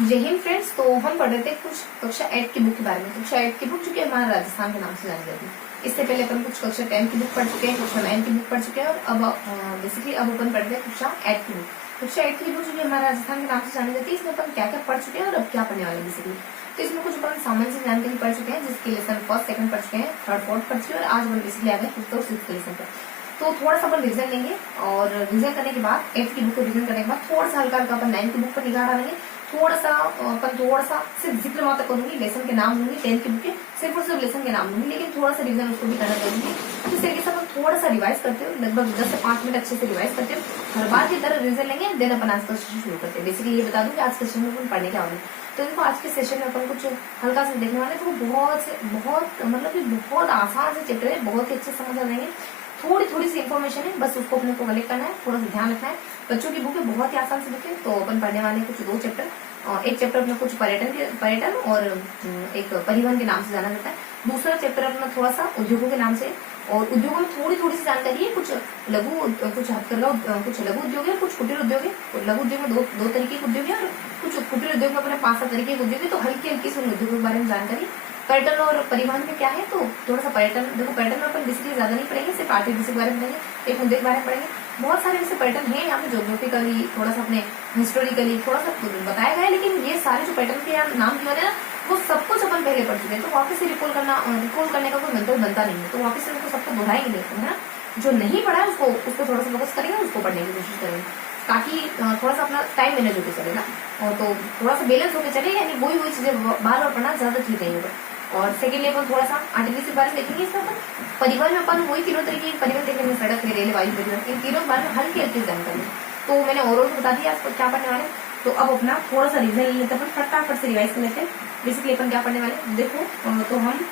जय हिंद फ्रेंड्स। तो हम पढ़ रहे थे कुछ कक्षा 8 की बुक के बारे में। कक्षा 8 की बुक जो कि हमारा राजस्थान के नाम से जानी जाती है। इससे पहले अपन कुछ कक्षा 10 की बुक पढ़ चुके हैं, कक्षा 9 की बुक पढ़ चुके हैं और अब बेसिकली अब अपन पढ़ रहे हैं कक्षा 8 की बुक। कक्षा 8 की बुक जो कि हमारा राजस्थान के नाम से जानी जाती है, इसमें अपन क्या क्या पढ़ चुके हैं और अब क्या पढ़ने वाले हैं बेसिकली। तो इसमें कुछ अपन सामान्य जानकारी पढ़ चुके हैं, जिसकी लेसन फर्स्ट सेकंड पढ़ चुके हैं, थर्ड फोर्थ पढ़ चुके हैं और आज अपन बेसिकली आ गए फिफ्थ और सिक्स्थ लेसन पर। तो थोड़ा सा अपन रिविजन लेंगे और रिविजन करने के बाद 8 की बुक को रिविजन करने के बाद थोड़ा सा हल्का हल्का अपन 9 की बुक पर निगाह डालेंगे। थोड़ा सा सिर्फ जिक्र मात्र करूंगी, लेसन के नाम लूंगी 10 की बुक के, सिर्फ और सिर्फ लेसन के नाम लूंगी, लेकिन थोड़ा सा रिविजन उसको भी करना करूंगी। तो इस तरीके से अपन थोड़ा सा रिवाइज करते हो, लगभग 10 से 5 मिनट अच्छे से रिवाइज करते हो, हर बार की तरह रिविजन लेंगे, देन अपन आज का सेशन शुरू करते हैं। बेसिकली ये बता दूं कि आज के सेशन में अपन पढ़ने क्या वाले। तो देखो आज के सेशन में अपन कुछ हल्का से देखने वाले, तो बहुत मतलब कि बहुत आसान से चैप्टर है, बहुत ही अच्छे समझ आ जाएंगे। थोड़ी सी इन्फॉर्मेशन है, बस उसको अपने को कलेक्ट करना है, थोड़ा सा ध्यान रखना है। बच्चों की बुक है, बहुत ही आसान से बुक है। तो अपन पढ़ने वाले कुछ 2 चैप्टर, एक चैप्टर अपना कुछ पर्यटन और एक परिवहन के नाम से जाना जाता है। दूसरा चैप्टर अपना थोड़ा सा उद्योगों के नाम से, और उद्योगों में थोड़ी सी जानकारी है, कुछ हथकरघा, कुछ लघु उद्योग है, कुछ कुटीर उद्योग है। लघु उद्योग में दो तरीके के उद्योग है और कुछ कुटीर उद्योग में अपने 5-7 तरीके के उद्योग है। तो हल्की से उन उद्योगों के बारे में जानकारी। पर्यटन और परिवहन में क्या है, तो थोड़ा सा पर्यटन, देखो पर्यटन में अपन बेसिकली ज्यादा नहीं पढ़ेंगे, सिर्फ आर्टिफिशियल के बारे में पढ़ेंगे, एक मुद्दे के बारे में पढ़ेंगे। बहुत सारे ऐसे पर्यटन है यहाँ पे, ज्योग्राफिकली थोड़ा सा अपने हिस्टोरिकली थोड़ा सा बताया गया है, लेकिन ये सारे जो पर्यटन के यहाँ नाम दिए ना, वो सब कुछ अपन पहले पढ़ चुके हैं। तो वापस से रिकॉल करने का कोई मंतव्य बनता नहीं है, तो वापस से उनको सबको दोहराएंगे नहीं, है ना। जो नहीं पढ़ा है उसको थोड़ा सा फोकस करेंगे, उसको पढ़ने की कोशिश करेंगे, ताकि थोड़ा सा अपना टाइम मैनेज होकर चलेगा और तो थोड़ा सा बैलेंस होकर चले, यानी वही चीजें बार बार पढ़ना ज्यादा ठीक नहीं होगा। और सेकेंडली अपन थोड़ा सा आर्टिफिशियल के बारे में देखेंगे। इसमें अपन परिवहन में अपन वही तीनों तरीके के परिवहन देखेंगे, सड़क में, रेल, वायु परिवहन, इन तीनों के बारे में हल्की जानकारी। तो मैंने ओवरऑल बता दिया आपको क्या पढ़ने वाले। तो अब अपना थोड़ा सा रिविजन ले लेते हैं, फटाफट से रिवाइज कर लेते हैं। बेसिकली अपन क्या पढ़ने वाले देखो, तो हम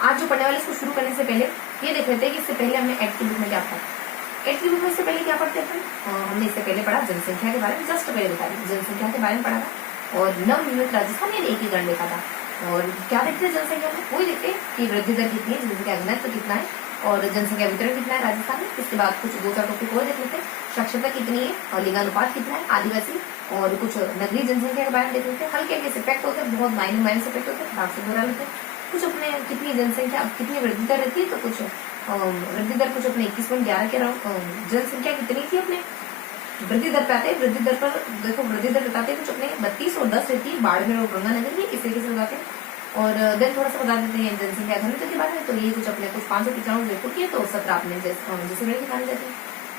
आज जो पढ़ने वाले इसको शुरू करने से पहले ये देख लेते हैं कि इससे पहले हमने 8 की बुक में क्या पढ़ा। 8 की बुक में इससे पहले क्या पढ़ते थे, हमने इससे पहले पढ़ा जनसंख्या के बारे में, जस्ट पहले बता दी जनसंख्या के बारे में पढ़ा था और नवनिर्मित राजस्थान यानी एकीकरण देखा था। और क्या देखते हैं जनसंख्या में, वही देखते हैं कि वृद्धि दर कितनी है, जनसंख्या घनत्व कितना है और जनसंख्या वितरण कितना है राजस्थान में। इसके बाद कुछ 2-4 टॉपिक और देख लेते हैं, साक्षरता कितनी है और लिंगानुपात कितना है, आदिवासी और कुछ नगरीय जनसंख्या के बारे में देख लेते हैं। हल्के हल्के इफेक्ट होते हैं, बहुत माइनस इफेक्ट होते हैं, से दोहरा लेते हैं। कुछ अपने कितनी जनसंख्या कितनी वृद्धि दर रहती है, तो कुछ वृद्धि दर कुछ अपने 21.11 के जनसंख्या कितनी थी अपने वृद्धि दर पे आते हैं। वृद्धि दर पर देखो, वृद्धि दर बताते हैं कुछ अपने 32 और 10 रहती है बाड़मेर और गंगानगर में, इस तरीके से बताते हैं। और देन थोड़ा सा बता देते हैं जनसंख्या घनत्व के बारे में। तो ये कुछ अपने कुछ 595 जयपुर की है, तो 17 अपने जैसलमेर की मानी जाती है।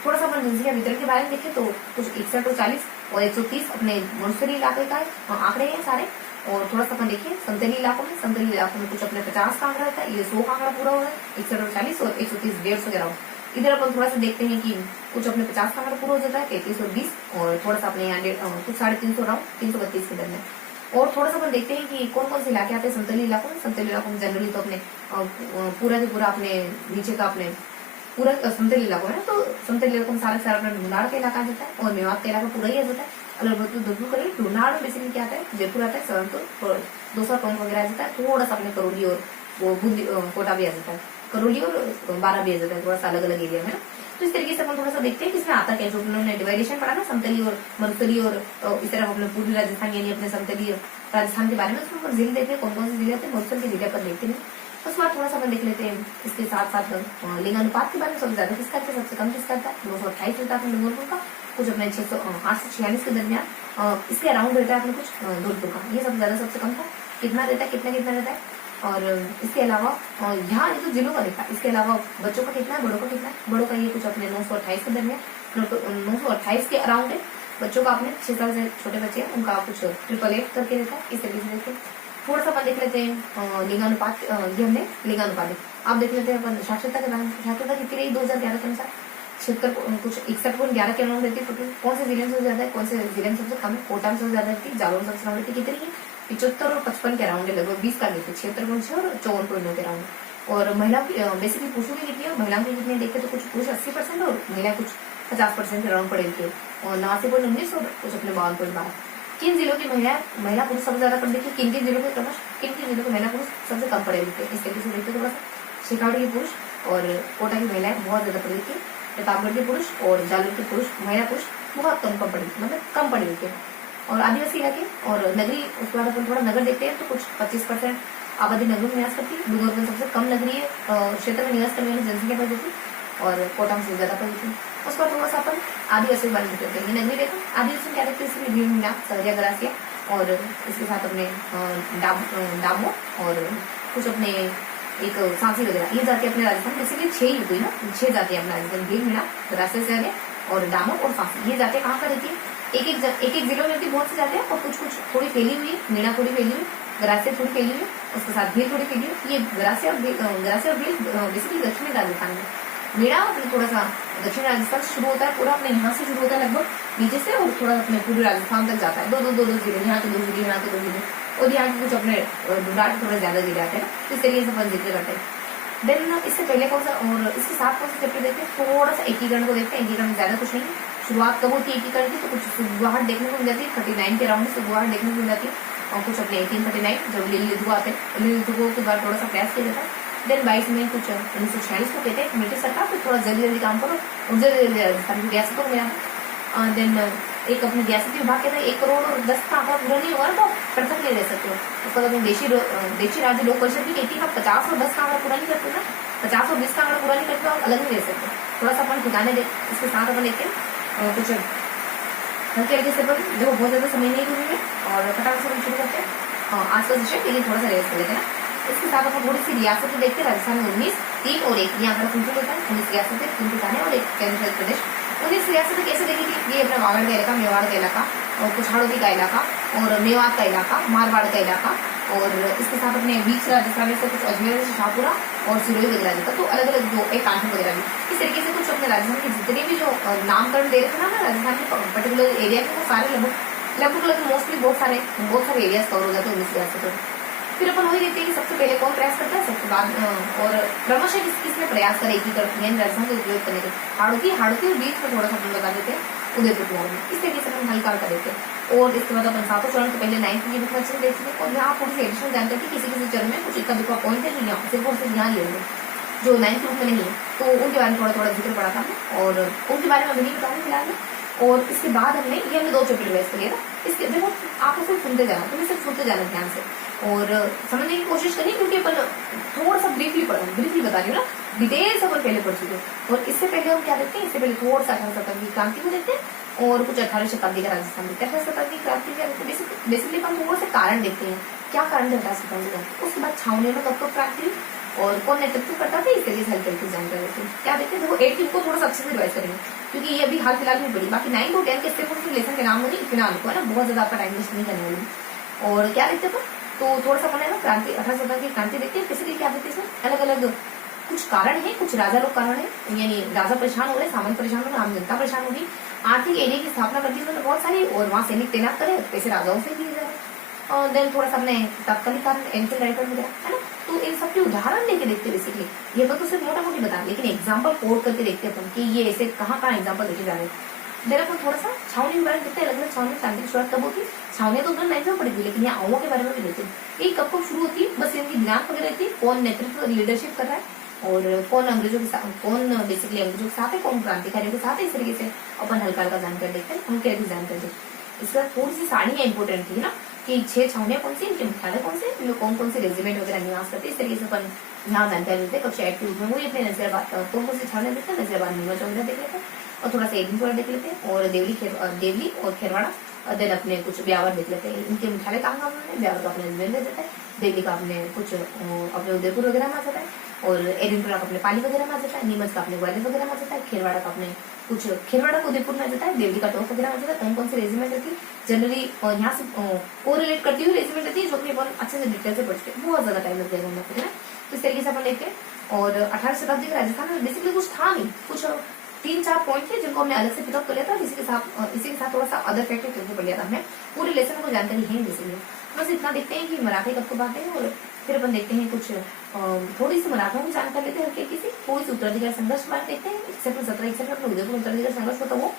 थोड़ा सा अपन जनसंख्या वितरण के बारे में देखें तो कुछ 61 और 40 और 130 अपने मरुस्थलीय इलाके का आंकड़े हैं सारे। और थोड़ा सा अपन देखिए समतलीय इलाकों में कुछ अपने 50 का आंकड़ा रहता है, ये 100 का आंकड़ा पूरा हो रहा है, 61 और 40 और 130 150 ग्राम। इधर अपन थोड़ा सा देखते हैं कि कुछ अपने 50 का आंकड़ा पूरा हो जाता है, 33 और 20 और थोड़ा सा अपने यहाँ कुछ 350 राउंड 332 के दरमियान। और थोड़ा सा अपन देखते हैं कि कौन कौन से इलाके आते हैं समतलीय इलाकों में। समतलीय इलाकों में जनरली तो अपने पूरा के पूरा अपने नीचे का अपने पूरा समतलीय इलाकों है, तो समतलीय इलाकों में सारा अपना ढूंढाड़ का इलाका आ जाता है और मेवात का इलाका पूरा ही आ जाता है। ढूंढाड़ में बेसिकली क्या आता है, जयपुर आता है, सहारनपुर और 200 टोंक वगैरह आ जाता है। थोड़ा सा अपने करौली और वो बूंदी कोटा भी आ जाता है, करौली और 12 भी आ जाता है, थोड़ा सा अलग अलग एरिया में। तो इस तरीके से अपन थोड़ा सा देखते हैं कि इसमें आता क्या, जो उन्होंने डिवाइडेशन पढ़ा ना समतली और मरुस्थलीय और इस तरह अपने पूर्वी राजस्थान यानी अपने समतलीय राजस्थान के बारे में, उसमें जिले देखते हैं कौन कौन से जिले आते हैं, मरुस्थल के जिले पर देखते हैं। उसके बाद थोड़ा सा अपन देख लेते हैं इसके साथ साथ लिंगानुपात के बारे में। सबसे ज्यादा किसका आता है, सबसे कम किसका आता है, 228 रहता है डूंगरपुर का, कुछ अपने 846 के दरमियान इसके अराउंड रहता है अपने कुछ धौलपुर का, ये सबसे ज्यादा सबसे कम था। कितना रहता है, कितना रहता है। और इसके अलावा यहाँ ये तो जिलों का देखा, इसके अलावा बच्चों का कितना है, बड़ों का कितना है। बड़ों का ये कुछ अपने 928 के दरमियान, 928 के अराउंड है। बच्चों का अपने 6 साल से छोटे बच्चे हैं उनका कुछ 888 करके रहता है। इस तरीके से देखते हैं। थोड़ा सा अपन देख लेते हैं लिंगानुपात, ये हमने लिंगानुपात। आप देख लेते हैं अपन साक्षरता के बारे में। साक्षरता कितनी रही 2011 के अनुसार, 61.11 के अराउंड रहती है। कौन से जिले में सबसे ज्यादा है, कौन से जिले में सबसे कम है, कोटा में सबसे ज्यादा रहती है, जालौर में सबसे कम रहती है। कितनी है, 75 और 55 के अराउंड है, लगभग 20 का लेते, 76.6 और 54.9 के अराउंड। और महिला बेसिकली पुरुषों की कितनी है, महिलाओं की कितनी देखते तो कुछ पुरुष 80% और महिला कुछ 50% के अराउंड पढ़े लिखे और 89.19 और कुछ अपने 52.12। किन जिलों की महिला पुरुष सबसे ज्यादा पढ़े लिखे, किन किन जिलों के क्रमश, किन किन जिलों के महिला पुरुष सबसे कम पढ़े लिखे, इस तरीके से देखते थोड़ा सा। शेखावटी के पुरुष और कोटा की महिलाएं बहुत ज्यादा पढ़े लिखे, प्रतापगढ़ के पुरुष और जालौर के पुरुष महिला पुरुष बहुत कम पढ़े, मतलब कम पढ़े लिखे। और आदिवासी इलाके और नगरी। उसके बाद अपन थोड़ा नगर देखते हैं तो कुछ 25% आबादी नगरों में निवास करती है। भूगोल में सबसे कम नगरीय क्षेत्र में निवास करने वाली जनसंख्या पाई जाती है और कोटा में सबसे ज्यादा पाई जाती है। उसके बाद थोड़ा सा अपन आदिवासी के बारे में देखते हैं। नगरी देखो, आदिवासी क्या देखते हैं, इसमें भीम मीना, सहरिया, गरासिया और इसके साथ अपने डामो और कुछ अपने एक सांसी वगैरह, ये जाति अपने राजस्थान बेसिकली 6 ही हुई ना, 6 जाति अपने राजस्थान, भीम मीना, गरासिया, सहरिया और डामो और सांसी। ये जातियां कहाँ पर रहती है, एक एक जिलों में रहती है बहुत सी जातियां, और कुछ कुछ थोड़ी फैली हुई, मीणा थोड़ी फैली हुई, गरासिया थोड़ी फैली हुई, उसके साथ भील थोड़ी फैली हुई। ये गरासिया और भील बेसिकली दक्षिणी राजस्थान में, मीणा थोड़ा सा दक्षिण राजस्थान से शुरू होता है, पूरा अपने यहाँ से शुरू होता है लगभग नीचे से, और थोड़ा अपने पूरे राजस्थान तक जाता है। दो जिले, यहाँ के 2 जिले, यहाँ के 2 जिले, और यहाँ के कुछ अपने डुंडाट थोड़ा ज्यादा जिले आते हैं ना। इस तरीके से अपन जिक्र करते हैं। देन इससे पहले कौन सा और इसके साथ कौन सा चैप्टर देखते हैं, थोड़ा सा एकीकरण को देखते हैं। एकीकरण ज्यादा कुछ नहीं, शुरुआत कब होती है एकीकरण की, तो कुछ सुगुहाट देखने को मिल जाती है 39 के अराउंड सुगुहाट देखने को मिल जाती है, और कुछ अपने 1839 जब लिलिधु आते हैं, लिलिधु के बाद थोड़ा सा प्रयास किया जाता है। देन 22 में कुछ 1946 को कहते हैं ब्रिटिश सरकार को थोड़ा जल्दी काम करो और जल्दी राजस्थान की रियासतों को मिला। देन एक अपने रियासती विभाग कहता है 1 करोड़ और 10 का आंकड़ा पूरा नहीं होगा तो पृथक नहीं रह सकते हो। उसका अपने देशी राज्य लोक परिषद भी कहती है आप 50 और 10 का आंकड़ा पूरा नहीं करते ना, 50 और 20 का आंकड़ा पूरा नहीं करते आप अलग नहीं रह सकते। थोड़ा सा अपन ठिकाने दे, इसके साथ अपन देखते हैं कुछ हल्के हल्के से अपन देखो, बहुत ज्यादा समय नहीं दूंगी और फटाफट से शुरू करते हैं आज का विषय, लेकिन थोड़ा सा रेस कर लेते हैं ना। इसके साथ अपन थोड़ी सी रियासतें देखते हैं। राजस्थान में 19, 3 और 1 यहाँ पर कंफ्यूज होता है। 19 रियासतें, 3 ठिकाने और 1 केंद्र प्रदेश। 19 रियासतें कैसे देखी थी, ये अपना वागड़ का इलाका, मेवाड़ का इलाका और कुछ हाड़ौती का इलाका और मेवात का इलाका, मारवाड़ का इलाका, और इसके साथ अपने बीच राजस्थान में से कुछ अजमेर से शाहपुरा और सिरोही वगैरह देता, तो अलग अलग जो एक कानपुर वगैरह भी। इस तरीके से कुछ अपने राजस्थान के जितने भी जो नामकरण दे रहे थे ना राजस्थान के पर्टिकुलर एरिया के, वो सारे लगभग मोस्टली बहुत सारे एरियाज कवर हो जाते हैं 19 रियासतों। फिर अपन वही देखते हैं कि सबसे पहले कौन प्रयास करता है, सबसे बाद और क्रमशः किसने प्रयास करे एकीकरण राजस्थान का उपयोग करने के, हाड़ौती और बीच में थोड़ा सा अपन बता देते हैं उदयपुर के बारे में। इस तरीके से अपन हल्का कर देते हैं। और इसके बाद अपन 7 चरण के पहले 9th की बुक में अच्छे देख सकते हैं। और यहाँ थोड़ी सी एडिशनल जानकारी किसी चरण में कुछ इक्का दुक्का पॉइंट है जो यहाँ सिर्फ और सिर्फ यहाँ लिए होंगे जो 9th बुक में नहीं है, तो उनके बारे में थोड़ा जिक्र पड़ा था और उनके बारे में अभी नहीं बताने फिलहाल में। और इसके बाद हमने 2 चैप्टर रिवाइज कर लिया था। इसके देखो आपको सिर्फ सुनते जाना, तुम्हें सिर्फ सुनते जाना ध्यान से और समझने की कोशिश करनी, क्योंकि अपन थोड़ा सा ब्रीफली बता रही हूँ ना, डिटेल्स अपन पहले पढ़ चुके हैं। और इससे पहले हम क्या देखते हैं, इससे पहले थोड़ा सा 18वीं शताब्दी की क्रांति को देखते हैं और कुछ 18वीं शताब्दी का राजस्थान में। 18वीं शताब्दी की क्रांति क्या देखते हैं, बेसिकली अपन थोड़ा सा कारण देखते हैं, क्या कारण था 18वीं शताब्दी का। उसके बाद छावनी में कब क्रांति हुई और कौन नेतृत्व करता था, इस तरीके से हल्की हल्की जानकारी देते हैं। क्या देखते हैं, देखो 8 को थोड़ा सा अच्छे से रिवाइज करेंगे क्योंकि ये अभी हाल फिलहाल में पड़ी। बाकी 9 और 10 के सिर्फ लेसन के नाम होंगे, फिलहाल को है ना, बहुत ज्यादा आपका टाइम वेस्ट नहीं करने वाली। और क्या देखते हैं तो थोड़ा सा अपन है ना क्रांति 18वीं शताब्दी की क्रांति देखते हैं। बेसिकली क्या देखते हैं, अलग अलग कुछ कारण है, कुछ राजा लोग कारण है, यानी राजा परेशान हो रहे, सामंत परेशान हो रहे, आम जनता परेशान होगी। आर्थिक एरिया की स्थापना कर दी उन्होंने बहुत सारी और वहाँ सैनिक तैनात करे, पैसे राजाओं से दिए जा रहे। और देन थोड़ा सा अपने तात्कालिक कारण एंटी राइटर वगैरह है ना, तो इन सबके उदाहरण लेके देखते हैं। बेसिकली ये तो सिर्फ मोटा मोटी बता, लेकिन एग्जाम्पल कोड करके देखते हैं अपन कि ये ऐसे कहाँ एग्जाम्पल देखे जा रहे हैं। देन अपन थोड़ा सा छावनी के बारे में देखते हैं। अलग अलग छावनी क्रांति की शुरुआत कब होती है, छावनी तो उधर 9th में पड़ी थी, लेकिन यहाँ आउओं के बारे में भी देखते हैं। ये कब शुरू होती है, बस इनकी दिनांक वगैरह रहती है, कौन नेतृत्व लीडरशिप कर रहा है और कौन अंग्रेजों के साथ, कौन बेसिकली अंग्रेजों के साथ है, कौन क्रांतिकारियों के साथ है। इस तरीके से अपन हल्का जानकारी देखते हैं, उनके जानकारी देखते हैं। इसका थोड़ी सी साड़ियाँ इंपोर्टेंट थी ना कि 6 छावनियां कौन सी, इनके मुख्यालय कौन से, कौन से रेजिमेंट वगैरह निवास करते हैं। इस तरीके से अपन यहाँ जानकारी देते हैं। कक्षा 8 के रूप में वही अपने नजरियाबाद कौन सी छावनियां देखते हैं, नजरियाबाद नीमच वगैरह देख लेते हैं और थोड़ा सा एडिनपुरा देख लेते हैं और देवली और खेरवाड़ा। देन अपने कुछ ब्यावर देख लेते हैं, इनके मुख्यालय कहाँ है, ब्यावर का अपने अजमेर में जाता है, देवली का अपने कुछ अपने उदयपुर वगैरह में आ जाता है और एडिनपुरा का अपने पाली वगैरह में आ जाता है, नीमच का अपने ग्वालियर वगैरह में आ जाता है, खेरवाड़ा का अपने कुछ खेरवाड़ा को उदयपुर में आ जाता है, देवली का टोक वगैरह आ जाता है। कौन से रेजिमेंट रहती है जनरली यहाँ से कोरिलेट करती हुई रेजिमेंट रहती है, जो कि बहुत अच्छे से डिटेल से पढ़ते हैं, बहुत ज्यादा टाइम लग जाएगा हम लोग, तो इस तरीके से अपन देखते हैं। और 18वीं शताब्दी के राजस्थान में बेसिकली कुछ था नहीं, कुछ 3-4 पॉइंट थे जिनको हमने अलग से पिकअप कर लिया था, इसी के साथ थोड़ा सा अदर फैक्टर करके पढ़ लिया था हमने। पूरे लेसन को जानकारी है बेसिकली, बस इतना देखते हैं कि मराठे कब कब आते हैं और फिर अपन देखते हैं कुछ थोड़ी सी मराठों की जानकारी लेते हैं, हल्की हल्की सी, थोड़ी सी उत्तराधिकारी संघर्ष बात देखते हैं। 17 अपने उदयपुर उत्तराधिकारी संघर्ष होता वो,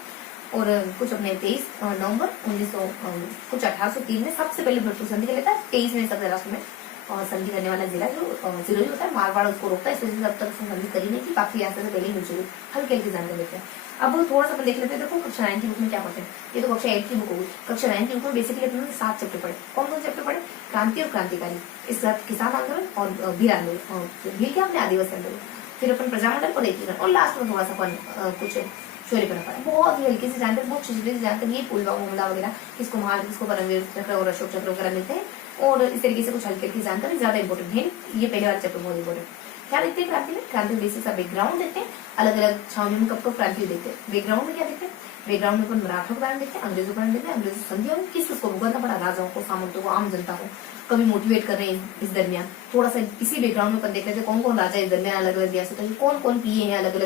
और कुछ अपने 23 नवंबर 1803 में सबसे पहले भरतपुर संधि कर लेता है। 23 में 17 में संधि करने वाला जिला जो सिरोही होता है, मारवाड़ उसको रोकता है, इसलिए अब तक संधि करी नहीं थी, बाकी यहाँ से पहले ही मिल चुकी। हल्की हल्की जानकारी लेते हैं। अब थोड़ा सा अपन देख लेते हैं। देखो कक्षा 9 की बुक में क्या पढ़ते हैं। ये तो कक्षा 8 की बुक होगी। कक्षा 9 की बुक में बेसिकली अपन 7 चैप्टर पढ़े। कौन कौन चैप्टर पढ़े? क्रांति और क्रांतिकारी, इसके बाद किसान आंदोलन और भील आंदोलन, भील क्या अपने आदिवासी आंदोलन, फिर अपन प्रजामंडल और एकीकरण, और लास्ट में थोड़ा सा अपन कुछ चोरी पर पड़ा। बहुत ही हल्की सी जानकारी, बहुत छोटी सी जानकारी। ये पुलवा मुमला वगैरह किसको महाल, किसको परमवीर चक्र और अशोक चक्र वगैरह मिलते हैं, और इस तरीके से कुछ हल्की हल्की जानकारी ज्यादा इंपॉर्टेंट है। ये पहले वाला चैप्टर बहुत इंपॉर्टेंट। क्या देखते हैं क्रांति में? क्रांति में बेसिक सा बैकग्राउंड देखते हैं, अलग अलग छावनी में कब कब क्रांति देखते हैं। बैकग्राउंड में क्या देखते हैं? बैकग्राउंड में अपन मराठों के बारे में देखते हैं, अंग्रेजों के बारे में देखते हैं, अंग्रेजों संधियों में किस किसको भुगतना पड़ा, राजाओं को, सामंतों को, आम जनता को, कभी मोटिवेट कर रहे हैं इस दरमियान। थोड़ा सा इसी बैकग्राउंड में अपन देख लेते हैं कौन कौन राजा इस दरमियान अलग अलग रियासतों के, कौन कौन पिए हैं अलग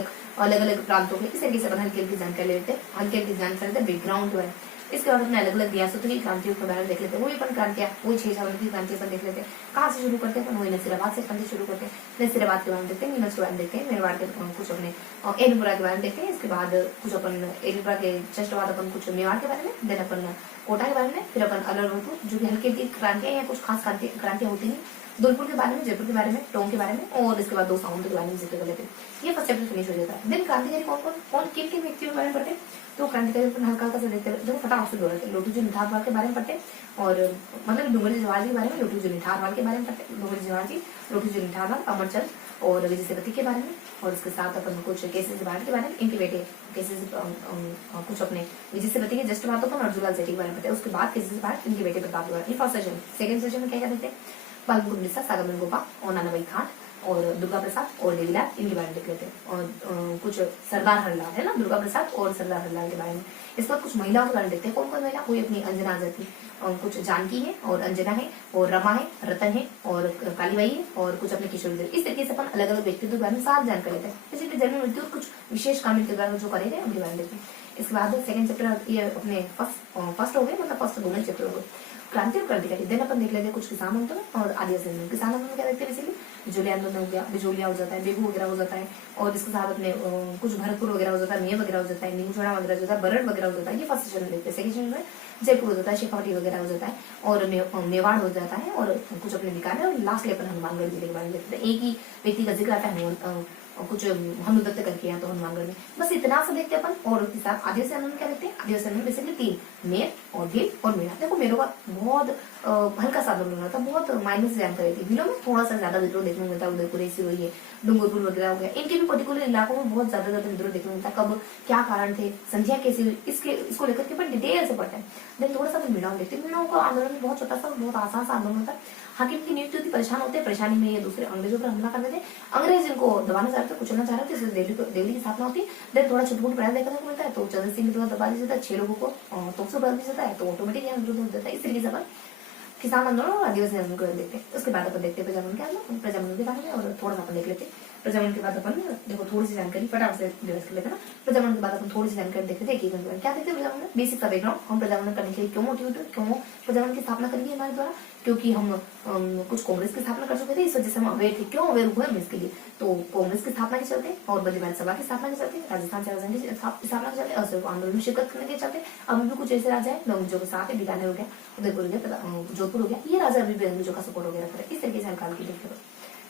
अलग प्रांतों के। इस तरीके से अपन हल्की हल्की जानकारी लेते हैं, हल्की हल्की जानकारी लेते हैं बैकग्राउंड के बारे में। इसके बाद अपने अलग अलग रियासतों की क्रांतियों के बारे में देख लेते हैं। वही अपन क्रांतियां, वही 6 सालों की क्रांति अपन देख लेते हैं। कहाँ से शुरू करते हैं अपन? वही नसीराबाद से क्रांति शुरू करते हैं। नसीराबाद के बारे में देखते हैं, नीमच के बारे में देखते हैं, मेरवाड़ के कुछ अपने एलपुरा के बारे में देखते हैं। इसके बाद कुछ अपन एलपुरा के जस्ट बाद अपन कुछ मेवाड़ के बारे में, देन अपन कोटा के बारे में, फिर अपन अलवर जो कि हल्की हल्की क्रांतियां या कुछ खास क्रांतियां होती नहीं, धौलपुर के बारे में, जयपुर के बारे में, टोंक के बारे में, और इसके बाद 2 साउंड के बारे में जिक्र कर लेते हैं। ये फर्स्ट चैप्टर फिनिश हो जाता है। देन क्रांतिकारी कौन किन किन व्यक्तियों के बारे में पढ़ते हैं? तो क्रांतिकारी अपन हल्का हल्का से देखते हैं, जो फटाफट से दोहराते हैं। लोटू जी निठारवाल के बारे में पढ़ते हैं, और मतलब डूंगरी जवाहर जी के बारे में, लोटू जी निठारवाल के बारे में पढ़ते हैं। डूंगरी जवाहर जी, लोटू जी निठारवाल, अमरचंद और विजय सेवती के बारे में, और इसके साथ अपन कुछ केसेस भारत के बारे में, इनके बेटे केसेस कुछ अपने विजय सेवती के जस्ट बाद अपन अर्जुलाल सेठी के बारे में पढ़ते हैं। उसके बाद केसेस भारत, इनके बेटे प्रताप के बारे में। First session. सेकंड सेशन में क्या क्या देते हैं? बालमुकुंद मिश्रा, सागरमन गोपा और नानाभाई खान और दुर्गा प्रसाद और देवीलाल, इनके बारे में देख लेते हैं। और कुछ सरदार हरलाल है ना, दुर्गा प्रसाद और सरदार हरलाल के बारे में। इसके बाद कुछ महिलाओं के बारे में देखते हैं। कौन कौन महिला? कोई अपनी अंजना आजादी, कुछ जानकी है और अंजना है और रमा है, रतन है और कालीबाई है, और कुछ अपने किशोर। इस तरीके से अपन अलग अलग व्यक्तित्व के बारे में साफ जानकारी लेते हैं। जैसे जन्म मृत्यु कुछ विशेष काम इनके द्वारा जो करे गए उनके बारे में देखते हैं। इसके बाद सेकंड चैप्टर ये अपने फर्स्ट हो गए, मतलब फर्स्ट दोनों चैप्टर हो गए क्रांति और क्रांतिकारी। देन अपन देख लेते हैं कुछ किसान आंदोलन और आदिवासी आंदोलन। किसान आंदोलन क्या देखते हैं? बेसिकली जोली आंदोलन हो गया, बिजोलिया हो जाता है, बेगू वगैरह हो जाता है, और इसके साथ अपने कुछ भरतपुर वगैरह हो जाता है, मेय वगैरह हो जाता है, नीमचोड़ा वगैरह हो जाता है, बरड़ वगैरह हो जाता है। ये फर्स्ट सेशन में देखते हैं। सेकंड सेशन में जयपुर हो जाता है, शेखावटी वगैरह हो जाता है, और मेवाड़ हो जाता है, और कुछ अपने बीकानेर, और लास्ट अपन हनुमानगढ़ जिले के बारे में देखते हैं। एक ही व्यक्ति का जिक्र आता है और कुछ हनुदत्त करके या तो हनुमानगढ़ में। बस इतना सा देखते हैं अपन। और उसके साथ आदिवासी आंदोलन क्या देखते हैं? आदिवासी आंदोलन बेसिकली 3, मेर और भील और मेरा। देखो मेरों का बहुत हल्का सा आंदोलन होता है, बहुत माइनस जानकारी थी। भीलों में थोड़ा सा ज्यादा विद्रोह देखने को मिलता है, उदयपुर सिरोही है, डूंगरपुर वगैरह हो गया। इनके भी पर्टिकुलर इलाकों में बहुत ज्यादा विद्रोह देखने को मिलता है। कब क्या कारण थे, संध्या कैसी हुई, इसको लेकर के अपन डिटेल से पढ़ते हैं। देन थोड़ा सा मीणाओं देखते हैं। मीणाओं का आंदोलन बहुत छोटा सा, बहुत आसान सा आंदोलन होता है। हाकिम की नियुक्ति होती, परेशान होते हैं, परेशानी में ये दूसरे अंग्रेजों पर हमला कर देते। अंग्रेज इनको दबाना चाहते थे, कुचलना चाह रहे थे, इसलिए दिल्ली की स्थापना होती है। देन थोड़ा छुटपुट प्रयास देखने को मिलता है, तो चंद्र सिंह द्वारा दबा दिया जाता है 6 लोगों को, तो से बदल दिया जाता है, तो ऑटोमेटिक यहाँ विरोध हो जाता है। इस तरीके से अपन किसान आंदोलन और आदिवासी आंदोलन को देखते हैं। उसके बाद अपन देखते हैं प्रजामंडल के आंदोलन, प्रजामंडल के बारे में, और थोड़ा सा अपन देख लेते हैं प्रजामंडल के बाद अपन देखो थोड़ी सी जानकारी फटाफट से डिस्कस कर लेते हैं ना। प्रजामंडल के बाद अपन थोड़ी सी जानकारी देखते हैं। क्या देखते हैं? प्रजामंडल बेसिक सा बैकग्राउंड, हम प्रजामंडल करने के लिए क्यों मोटिवेट हुए, क्यों प्रजामंडल की स्थापना करी हमारे द्वारा, क्योंकि हम कुछ कांग्रेस की स्थापना कर चुके थे, इस वजह से हम अवेयर थे। क्यों अवेयर हुए हम इसके लिए? तो कांग्रेस की स्थापना के चलते, और बल्लीबाल सभा की स्थापना के चलते, राजस्थान से राजधानी की स्थापना के चलते, असहयोग आंदोलन में शिरकत करने के चलते। अब भी कुछ ऐसे राजा है अंग्रेजों के साथ, बीकानेर हो गया, उदयपुर हो गया, जोधपुर हो गया, ये राजा अभी भी अंग्रेजों का सपोर्ट वगैरह करे। इस तरीके से हल्का हल्की देखते हैं।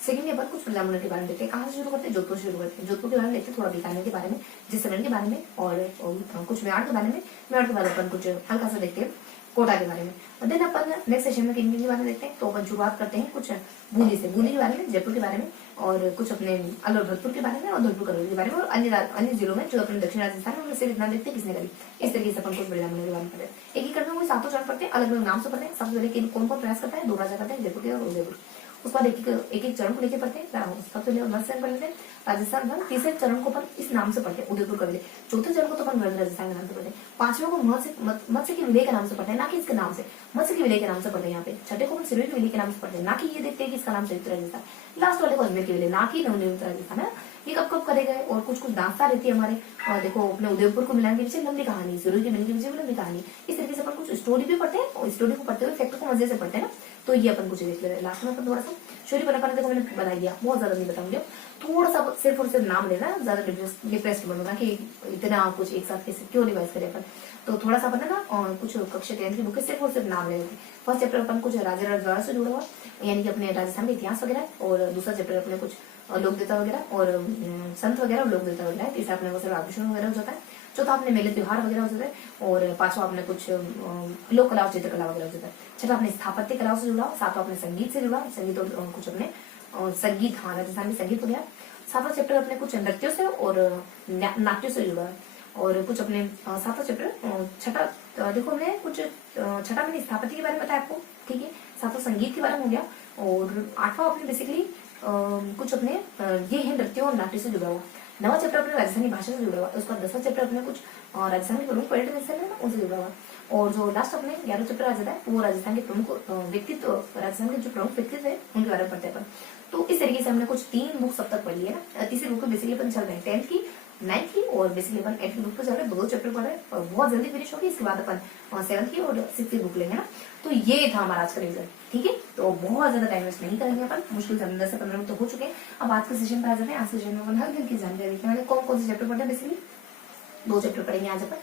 सेकंड अपन कुछ प्रजामंडल के बारे में देखते हैं। कहाँ से शुरू करते हैं? जोधपुर से शुरू करते हैं। जोधपुर के बारे में देखते हैं, थोड़ा बीकानेर के बारे में, जैसलमेर के बारे में, और कुछ मेवाड़ के बारे में। मेवाड़ के बारे में अपन कुछ हल्का सा देखते हैं कोटा के बारे में। देन अपन नेक्स्ट सेशन में किन किन के बारे में देखते हैं। तो अपन शुरुआत करते हैं कुछ बूंदी से, बूंदी के बारे में, जयपुर के बारे में, और कुछ अपने अलवर भरतपुर के बारे में, और धौलपुर करौली के बारे में, और अन्य जिलों में जो अपने दक्षिण राजस्थान में, उनसे इतना देखते हैं किसने करी। इस तरीके से अपन कुछ प्रजामंडल के बारे में पढ़ते हैं। एक ही क्रम में 7 चरण पढ़ते हैं, अलग अलग नाम से पढ़ते हैं। सबसे पहले कौन कौन प्रयास करता है? 2 राजा करते हैं, जयपुर के और उदयपुर। उसके बाद एक चरण को लेकर पढ़ते हैं। सबसे पहले मत्स्य पढ़ लेते हैं राजस्थान धन। तीसरे चरण को अपन इस नाम से पढ़ते हैं, उदयपुर कविले। चौथे चरण को तो अपन राजस्थान के नाम से पढ़ते हैं। पांचवें को मत्स्य के विलय के नाम से पढ़ते हैं, ना कि इसके नाम से। मत्स्य के विलय के नाम से पढ़ते हैं यहाँ पे। छठे को अपन सिरोही के विलय के नाम से पढ़ते हैं, ना कि ये देखते हैं कि इसका नाम संयुक्त राजस्थान। लास्ट वाले को अजमेर के विलय, ना कि नवनिर्मित राजस्थान है। ये कब कब करे गए, और कुछ दास्तां रहती है हमारे। और देखो अपने उदयपुर को मिलाने के पीछे लंबी कहानी, सिरोही के मिलने के पीछे लंबी कहानी। इस तरीके से अपन कुछ कुछ स्टोरी भी पढ़ते हैं और स्टोरी को पढ़ते हुए फैक्ट को मजे से पढ़ते हैं ना, तो ये अपन कुछ देख ले रहे हैं। लास्ट में अपन थोड़ा सा स्टोरी पर देखो मैंने बता दिया, बहुत ज्यादा नहीं बताऊंगी, थोड़ा सा सिर्फ और सिर्फ नाम लेना, ज्यादा डिप्रेस्ड बनूंगा कि इतना कुछ एक साथ कैसे क्यों रिवाइज करें अपन। तो थोड़ा सा अपन है ना कुछ कक्षा 10 की बुक सिर्फ और सिर्फ नाम ले लेते। फर्स्ट चैप्टर अपन कुछ राजा राजवाड़ा से जुड़ा हुआ, यानी कि अपने राजस्थान के इतिहास वगैरह, और दूसरा चैप्टर अपने कुछ लोक देवता वगैरह और संत वगैरह और लोक देवता वगैरह। तीसरा अपने वो सब आभूषण वगैरह हो जाता है। चौथा अपने मेले त्योहार वगैरह हो जाता है, और पांचवा अपने कुछ लोक कला और चित्रकला वगैरह हो जाता है। छठा अपने स्थापत्य कलाओं से जुड़ा, सातवां अपने संगीत से जुड़ा, संगीत और कुछ अपने संगीत, हाँ राजस्थान में संगीत हो गया। सातवां चैप्टर अपने कुछ नृत्यों से और नाट्यों से जुड़ा है, और कुछ अपने सातवां चैप्टर छठा देखो हमने कुछ छठा मैंने स्थापत्य के बारे में बताया आपको, ठीक है। सातवां संगीत के बारे में हो गया, और आठवां अपने बेसिकली कुछ अपने ये है नृत्यों और नाट्य से जुड़ा हुआ। नवा चैप्टर अपने राजस्थानी भाषा से जुड़ा हुआ। उसका 10वां चैप्टर अपने कुछ राजस्थान के प्रमुख पर्यटन स्थल है ना उनसे जुड़ा हुआ। और जो लास्ट अपने 11वां चैप्टर आ जाता है वो राजस्थान के प्रमुख व्यक्तित्व, राजस्थान के जो प्रमुख व्यक्तित्व है उनके बारे में पढ़ते हैं अपन। तो इस तरीके से हमने कुछ 3 बुक्स अब तक पढ़ी है ना। तीसरी बुक बेसिकली अपन चल रहे हैं 10th की, 9th की, और बेसिकली अपन 8th की बुक पे चल रहे हैं। 2 चैप्टर पढ़ रहे हैं और बहुत जल्दी फिनिश होगी। इसके बाद अपन 7th की और 6th की बुक लेंगे ना। तो ये था हमारा आज का रिजल्ट, ठीक है। तो बहुत ज्यादा टाइम वेस्ट नहीं करेंगे अपन, मुश्किल से 10 से 15 मिनट तो हो चुके हैं। अब आज के सेशन पर आ जाते हैं। आज के सेशन में अपन हल्की हल्की जानकारी देखिए, मैंने कौन कौन से चैप्टर पढ़े, बेसिकली 2 चैप्टर पढ़ेंगे आज अपन।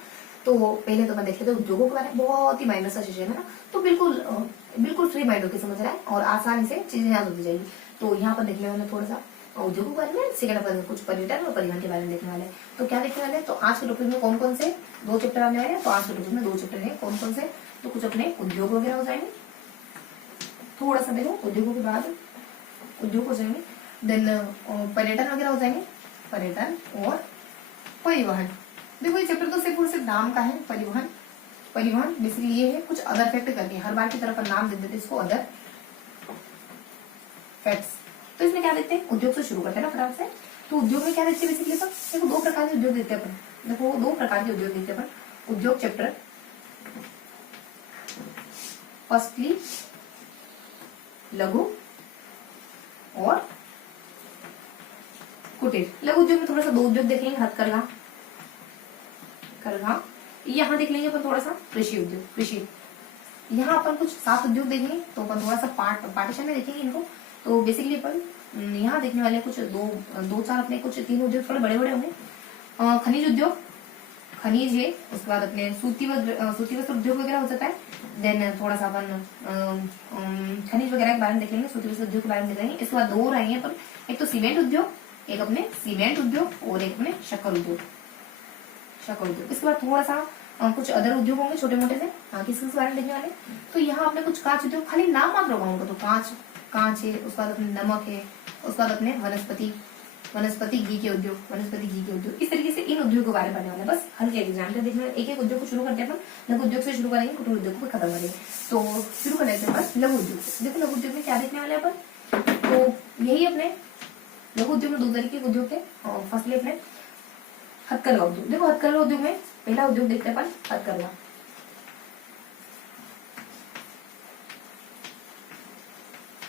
तो पहले तो अपन देख लेते हैं उद्योगों के बारे में, बहुत ही माइनर सा सेशन है ना, तो बिल्कुल फ्री माइंड होकर समझ रहा है और आसानी से चीजें याद होती जाएगी। तो यहाँ पर देखने वाले थोड़ा सा उद्योगों के बारे में, सेकंड अपन कुछ पर्यटन और परिवहन के बारे में देखने वाले हैं। तो क्या देखने वाले हैं, तो आज के टॉपिक में कौन कौन से 2 चैप्टर आने वाले हैं। तो आज के टॉपिक में 2 चैप्टर है, कौन कौन से, तो कुछ अपने उद्योग वगैरह हो जाएंगे, थोड़ा सा देखो उद्योगों के बाद उद्योग हो जाएंगे, देन पर्यटन वगैरह हो जाएंगे, पर्यटन और परिवहन। देखो ये चैप्टर तो सिर्फ और सिर्फ नाम का है, परिवहन। परिवहन बेसिकली ये है कुछ अदर फैक्ट करके, हर बार की तरफ नाम दे देते इसको अदर फैक्ट्स। तो इसमें क्या देखते हैं, उद्योग से शुरू करते हैं ना फटाफट से। तो उद्योग में क्या देखते हैं बेसिकली, देखो 2 प्रकार के उद्योग देखते हैं अपन। देखो 2 प्रकार के उद्योग देखते हैं अपन। उद्योग चैप्टर फर्स्टली लघु और कुटीर। लघु उद्योग में थोड़ा सा 2 उद्योग देखेंगे, हथकरघा, करघा। यहाँ देख लेंगे अपन थोड़ा सा कृषि उद्योग, कृषि। यहाँ अपन कुछ 7 उद्योग देखेंगे, तो अपन थोड़ा सा पार्टीशन में देखेंगे इनको। तो बेसिकली अपन यहाँ देखने वाले कुछ 2-4 अपने कुछ 3 उद्योग थोड़े बड़े बड़े होंगे। खनिज उद्योग, खनिज है। उसके बाद अपने सूती वस्त्र उद्योग वगैरह हो जाता है। देन थोड़ा सा अपन खनिज वगैरह के बारे में देख लेंगे, सूती वस्त्र उद्योग के बारे में देख लेंगे। इसके बाद 2 रहेंगे अपन, एक तो सीमेंट उद्योग, एक अपने सीमेंट उद्योग, और एक अपने शक्कर उद्योग, शक्कर उद्योग। इसके बाद थोड़ा सा कुछ अदर उद्योग होंगे छोटे मोटे से, किस बारे में देखने वाले। तो यहाँ अपने कुछ कांच उद्योग, खाली नाम मात्र होगा उनका, तो कांच है। उसके बाद अपने नमक है। उसके बाद अपने वनस्पति घी के उद्योग। इस तरीके से इन उद्योग के बारे में पढ़ने वाले, बस हल्के हल्के जानकारी देखने। एक एक उद्योग को शुरू करते हैं अपन, लघु उद्योग से शुरू करेंगे, कुटीर उद्योग को खत्म करेंगे। तो शुरू कर लेते हैं अपन लघु उद्योग से। देखो लघु उद्योग में क्या देखने वाले अपन, तो यही अपने लघु उद्योग में 2 तरीके के उद्योग थे। फर्स्टली अपने हथकरघा उद्योग। देखो हथकरघा उद्योग में पहला उद्योग देखते हैं अपन, हथकरघा।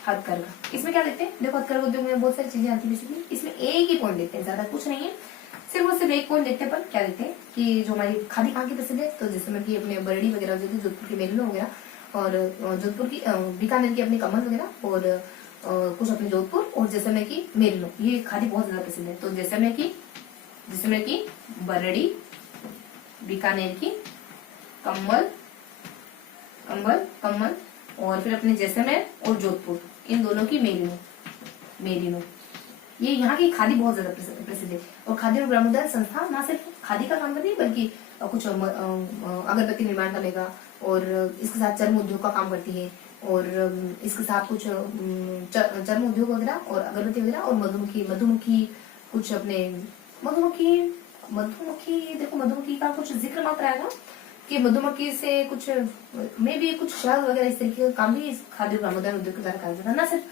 हथकरघा इसमें क्या देखते हैं, देखो हथकरघा उद्योग में बहुत सारी चीजें आती है बेसिकली। इसमें एक ही पॉइंट देखते हैं, ज्यादा कुछ नहीं है, सिर्फ और सिर्फ एक पॉइंट देखते हैं अपन। क्या देखते हैं कि जो हमारी खादी कहाँ की प्रसिद्ध है, तो जैसे कि अपने बरड़ी वगैरह, जोधपुर की मेरिनो वगैरह, और जोधपुर की बीकानेर की अपनी कमल वगैरह, और कुछ अपने जोधपुर और जैसलमेर की मेरिनो, ये खादी बहुत ज्यादा प्रसिद्ध है। तो जैसलमेर की बरड़ी, बीकानेर की कम्बल, और फिर अपने जैसलमेर और जोधपुर, इन दोनों की मेरिनो, ये यहाँ की खादी बहुत ज्यादा प्रसिद्ध है। और खादी और ग्रामोद्योग संस्था ना सिर्फ खादी का काम करती है, बल्कि कुछ अगरबत्ती निर्माण करने का, और इसके साथ चर्म उद्योग का काम करती है, और इसके साथ कुछ चर्म उद्योग वगैरह और अगरबत्ती वगैरह, और मधुमक्खी कुछ अपने मधुमक्खी देखो मधुमक्खी का कुछ जिक्र मात्र आएगा कि मधुमक्खी से कुछ मे भी कुछ शहद वगैरह, इस तरीके का काम भी खाद्य ग्रामोद्योग उद्योग के द्वारा करा जाता है। ना सिर्फ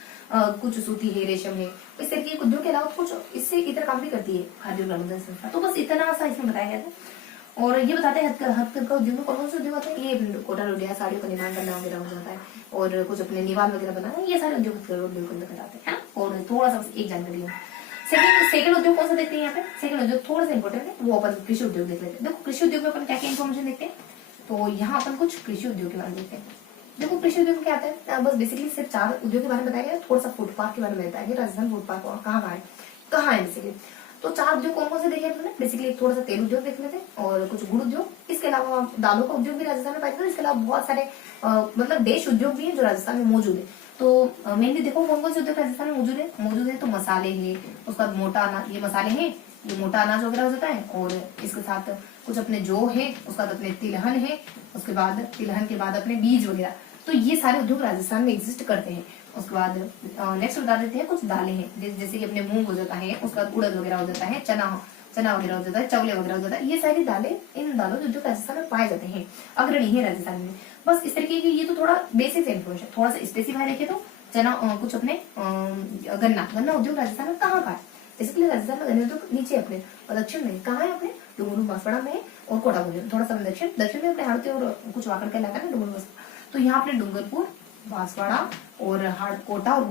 कुछ सूती है, रेशम है, इस तरीके के उद्योग के अलावा कुछ इससे इतर काम भी करती है खाद्य ग्रामोद्योग संस्था। तो बस इतना सा इसमें बताया गया था। और ये बताते हैं हथकरघा उद्योग में कौन से उद्योग होते हैं, ये कोटा रोडिया, साड़ियों का निर्माण करना वगैरह हो जाता है, और कुछ अपने निवाल वगैरह बनाना, ये सारे उद्योग हथकरघा उद्योग के अंदर आते हैं। और थोड़ा सा एक जानकारी है। सेकंड उद्योग कौन सा देखते हैं यहाँ पे, सेकंड उद्योग थोड़ा सा इंपॉर्टेंट है, वो अपन कृषि उद्योग देख लेते हैं। देखो कृषि उद्योग में अपन क्या क्या इन्फॉर्मेशन देखते हैं, तो यहाँ अपन कुछ कृषि उद्योग के बारे में देखते हैं। देखो कृषि उद्योग में क्या आता है, बस बेसिकली सिर्फ 4 उद्योग के बारे में बताया गया, थोड़ा सा फूड पार्क के बारे में बताया गया। राजस्थान फूड पार्क कहाँ है बेसिकली। तो 4 उद्योग कौन कौन से देखे हमने, बेसिकली थोड़ा सा तेल उद्योग देख लेते हैं और कुछ गुड़ उद्योग, इसके अलावा दालों का उद्योग भी राजस्थान में पाया जाता है। इसके अलावा बहुत सारे मतलब देश उद्योग भी है जो राजस्थान में मौजूद है। तो मेनली देखो कौन कौन से उद्योग राजस्थान में मौजूद है। तो मसाले है, उसका मोटा अनाज, ये मसाले हैं, ये मोटा अनाज वगैरह हो जाता है। और इसके साथ कुछ अपने जौ है, उसका अपने तिलहन है, उसके बाद तिलहन के बाद अपने बीज वगैरह। तो ये सारे उद्योग राजस्थान में एग्जिस्ट करते हैं। उसके बाद नेक्स्ट बता देते हैं कुछ दालें हैं, जैसे कि अपने मूंग हो जाता है, उसका उड़द वगैरह हो जाता है, चना वगैरह हो जाता है, चवले वगैरह हो जाता है। ये सारी दालें, इन दालों के उद्योग राजस्थान में पाए जाते हैं, अग्रणी है राजस्थान में। बस इस तरीके की, ये तो थोड़ा बेसिक इन्फॉर्मेशन। थोड़ा सा स्पेसिफाई रखे तो चना कुछ अपने गन्ना उद्योग राजस्थान में कहाँ है। बेसिकली राजस्थान में गन्ना उद्योग नीचे अपने दक्षिण में कहाँ है, अपने डूंगरपुर बांसवाड़ा में और कोटा में, थोड़ा सा दक्षिण में अपने हाड़ौती और कुछ वाकड़ का इलाका है डूंगरपुर। तो यहाँ अपने डूंगरपुर, बांसवाड़ा और कोटा और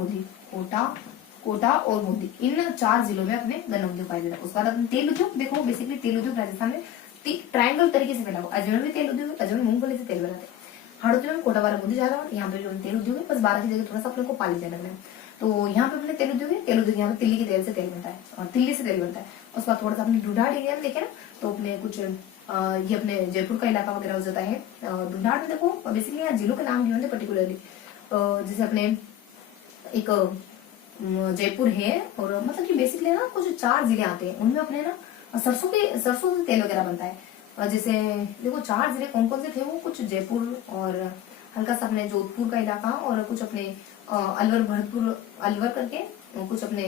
मोदी, इन 4 जिलों में अपने गन्ना उद्योग पाया जाता है। उसके बाद अपने तेल उद्योग देखो, बेसिकली तेल उद्योग राजस्थान में ट्रायंगल तरीके से फैला हुआ। अजमेर में तेल उद्योग, अजमेर मूंगफली से तेल बनाते हैं। हाड़ौती में कोटा वाला मोदी ज्यादा, यहाँ पे जो तेल उद्योग है बस 12 की जगह थोड़ा सा अपने को पाली जाने लगा है। तो यहाँ पे अपने तेल उद्योग है, यहाँ पे तिल्ली के तेल से तेल बनता है और तिल्ली से तेल बनता है। उसके बाद थोड़ा सा अपने ढूंढाड़ एरिया में देखे ना, तो अपने कुछ ये अपने जयपुर का इलाका वगैरह हो जाता है। ढूंढाड़ में देखो बेसिकली यहाँ जिलों के नाम दिए होते पर्टिकुलरली, जैसे अपने एक जयपुर है, और मतलब कि बेसिकली ना कुछ 4 जिले आते हैं, उनमें अपने ना सरसों से तेल वगैरह बनता है। जैसे देखो 4 जिले कौन कौन से थे वो, कुछ जयपुर और हल्का सा अपने जोधपुर का इलाका, और कुछ अपने अलवर करके कुछ अपने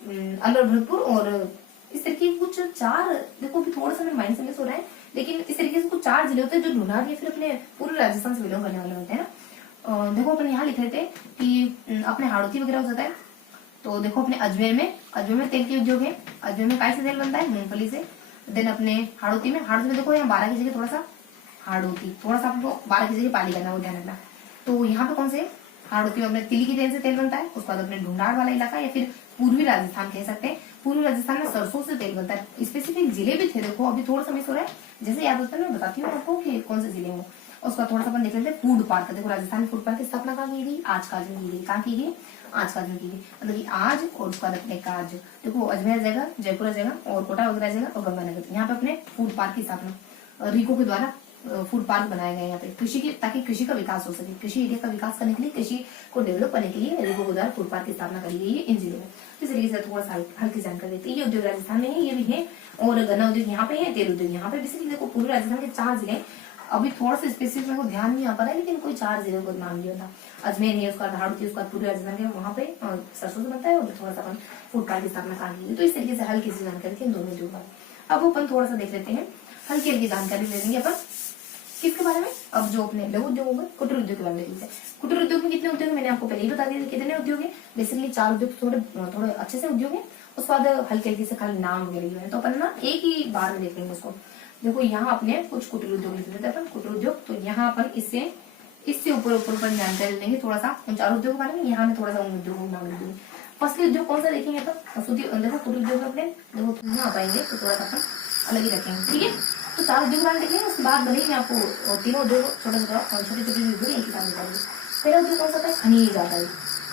अलवर भरतपुर, और इस तरीके कुछ 4, देखो अभी थोड़ा सा मेरे माइंड से मिस हो रहा है, लेकिन इस तरीके से कुछ 4 जिले होते हैं जो ढूंढाड़ या फिर अपने पूर्व राजस्थान से बिलोंग करने वाले होते हैं ना। देखो अपन यहाँ लिख रहे थे कि अपने हाड़ौती वगैरह हो जाता है। तो देखो अपने अजमेर में तेल के उद्योग है। अजमेर में काय से तेल बनता है, मूंगफली से। देन अपने हाड़ौती में देखो यहाँ 12 की जगह थोड़ा सा आपको 12 की जगह पाली करना, वो ध्यान रखना। तो यहाँ पे कौन से, हाड़ौती में अपने तिली के तेल से तेल बनता है। उसके बाद अपने ढूंढाड़ वाला इलाका या फिर पूर्वी राजस्थान कह सकते हैं, पूर्वी राजस्थान में सरसों से तेल बनता है। स्पेसिफिक जिले भी थे, देखो अभी थोड़ा सा मिस हो रहा है, जैसे याद होता है मैं बताती हूँ आपको कि कौन से जिले हो। उसका थोड़ा सा अपन देख लेते हैं फूड पार्क। देखो राजस्थान फूड पार्क की स्थापना कहाँ की गई, आज काज में की गई। कहाँ की गई, आज काज में की गई, मतलब कि आज और उसका अपने काज। देखो अजमेर जगह, जयपुर जगह और कोटा वगैरह जगह और गंगानगर, यहाँ पे अपने फूड पार्क की स्थापना रीको के द्वारा फूड पार्क बनाया गया यहाँ पे कृषि की, ताकि कृषि का विकास हो सके। कृषि एरिया का विकास करने के लिए, कृषि को डेवलप करने के लिए रीको के द्वारा फूड पार्क की स्थापना करी गई है इन जिलों में। इस तरीके से थोड़ा सा हल्की जानकारी देती है। ये उद्योग राजस्थान में है, ये भी है, और गन्ना उद्योग यहाँ पे है, तेल उद्योग यहाँ पे। बेसिकली देखो पूरे राजस्थान के 4 जिले, अभी थोड़ा सा स्पेसिफिक मेरे को ध्यान नहीं आ पा रहा है, लेकिन कोई 4 जिलों को नाम दिया था। अजमेर है, उसका हाड़ौती, उसका पूरे राजस्थान के वहाँ पे सरसों से बनता है, और थोड़ा सा अपन फूड पार्क की स्थापना करी गई। तो इस तरीके से हल्की सी जानकारी थी इन दोनों उद्योग का। अब अपन थोड़ा सा देख लेते हैं, हल्की जानकारी ले लेंगे अपन किसके बारे में। अब जो अपने लघु उद्योग होंगे, कुटीर उद्योग के बारे में देखते हैं। कुटीर उद्योग में कितने उद्योग है, मैंने आपको पहले ही बता दिया कितने उद्योग है। बेसिकली 4 उद्योग, थोड़े अच्छे से उद्योग है। उसके बाद हल्के से खाली नाम वगैरह है, तो अपन ना एक ही बार में देख लेंगे उसको। देखो यहाँ अपने कुछ कुटीर उद्योग लिख लेते हैं अपन, कुटीर उद्योग। तो यहाँ पर इससे ऊपर जानकारी लेंगे थोड़ा सा उन 4 उद्योग के बारे में। यहाँ में थोड़ा सा उन उद्योगों का नाम लिख देंगे। फर्स्ट उद्योग कौन सा देखेंगे तो देखो कुटीर उद्योग अपने देखो यहाँ पाएंगे, तो थोड़ा सा अपन अलग ही रखेंगे, ठीक है। तो 4 उद्योग नाम देखेंगे, उसके बाद भले ही मैं आपको तीनों उद्योग छोटे उद्योग एक ही काम बताऊंगी। पहला उद्योग कौन सा था, खनिज आता है।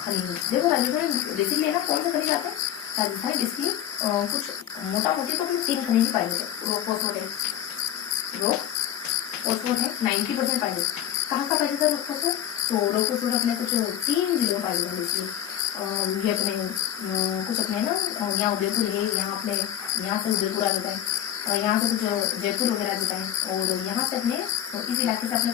खनिज देखो राजस्थान बेसिकली ना कौन सा खनिज आता है राजस्थान, इसलिए कुछ मोटा मोटी तो 3 खनिज पाए जाते हैं। रोक फॉस्फोट है 90% पाए जाते। कहाँ का पाए जाता है रोक फॉस्फोट, तो रोक फॉस्फोट अपने कुछ 3 जिलों में पाए जाते हैं। इसलिए ये अपने कुछ अपने ना यहाँ उदयपुर है, यहाँ अपने यहाँ से उदयपुर आ जाता है, यहाँ से कुछ जयपुर वगैरह आ जाता है, और यहाँ से अपने इस इलाके से अपने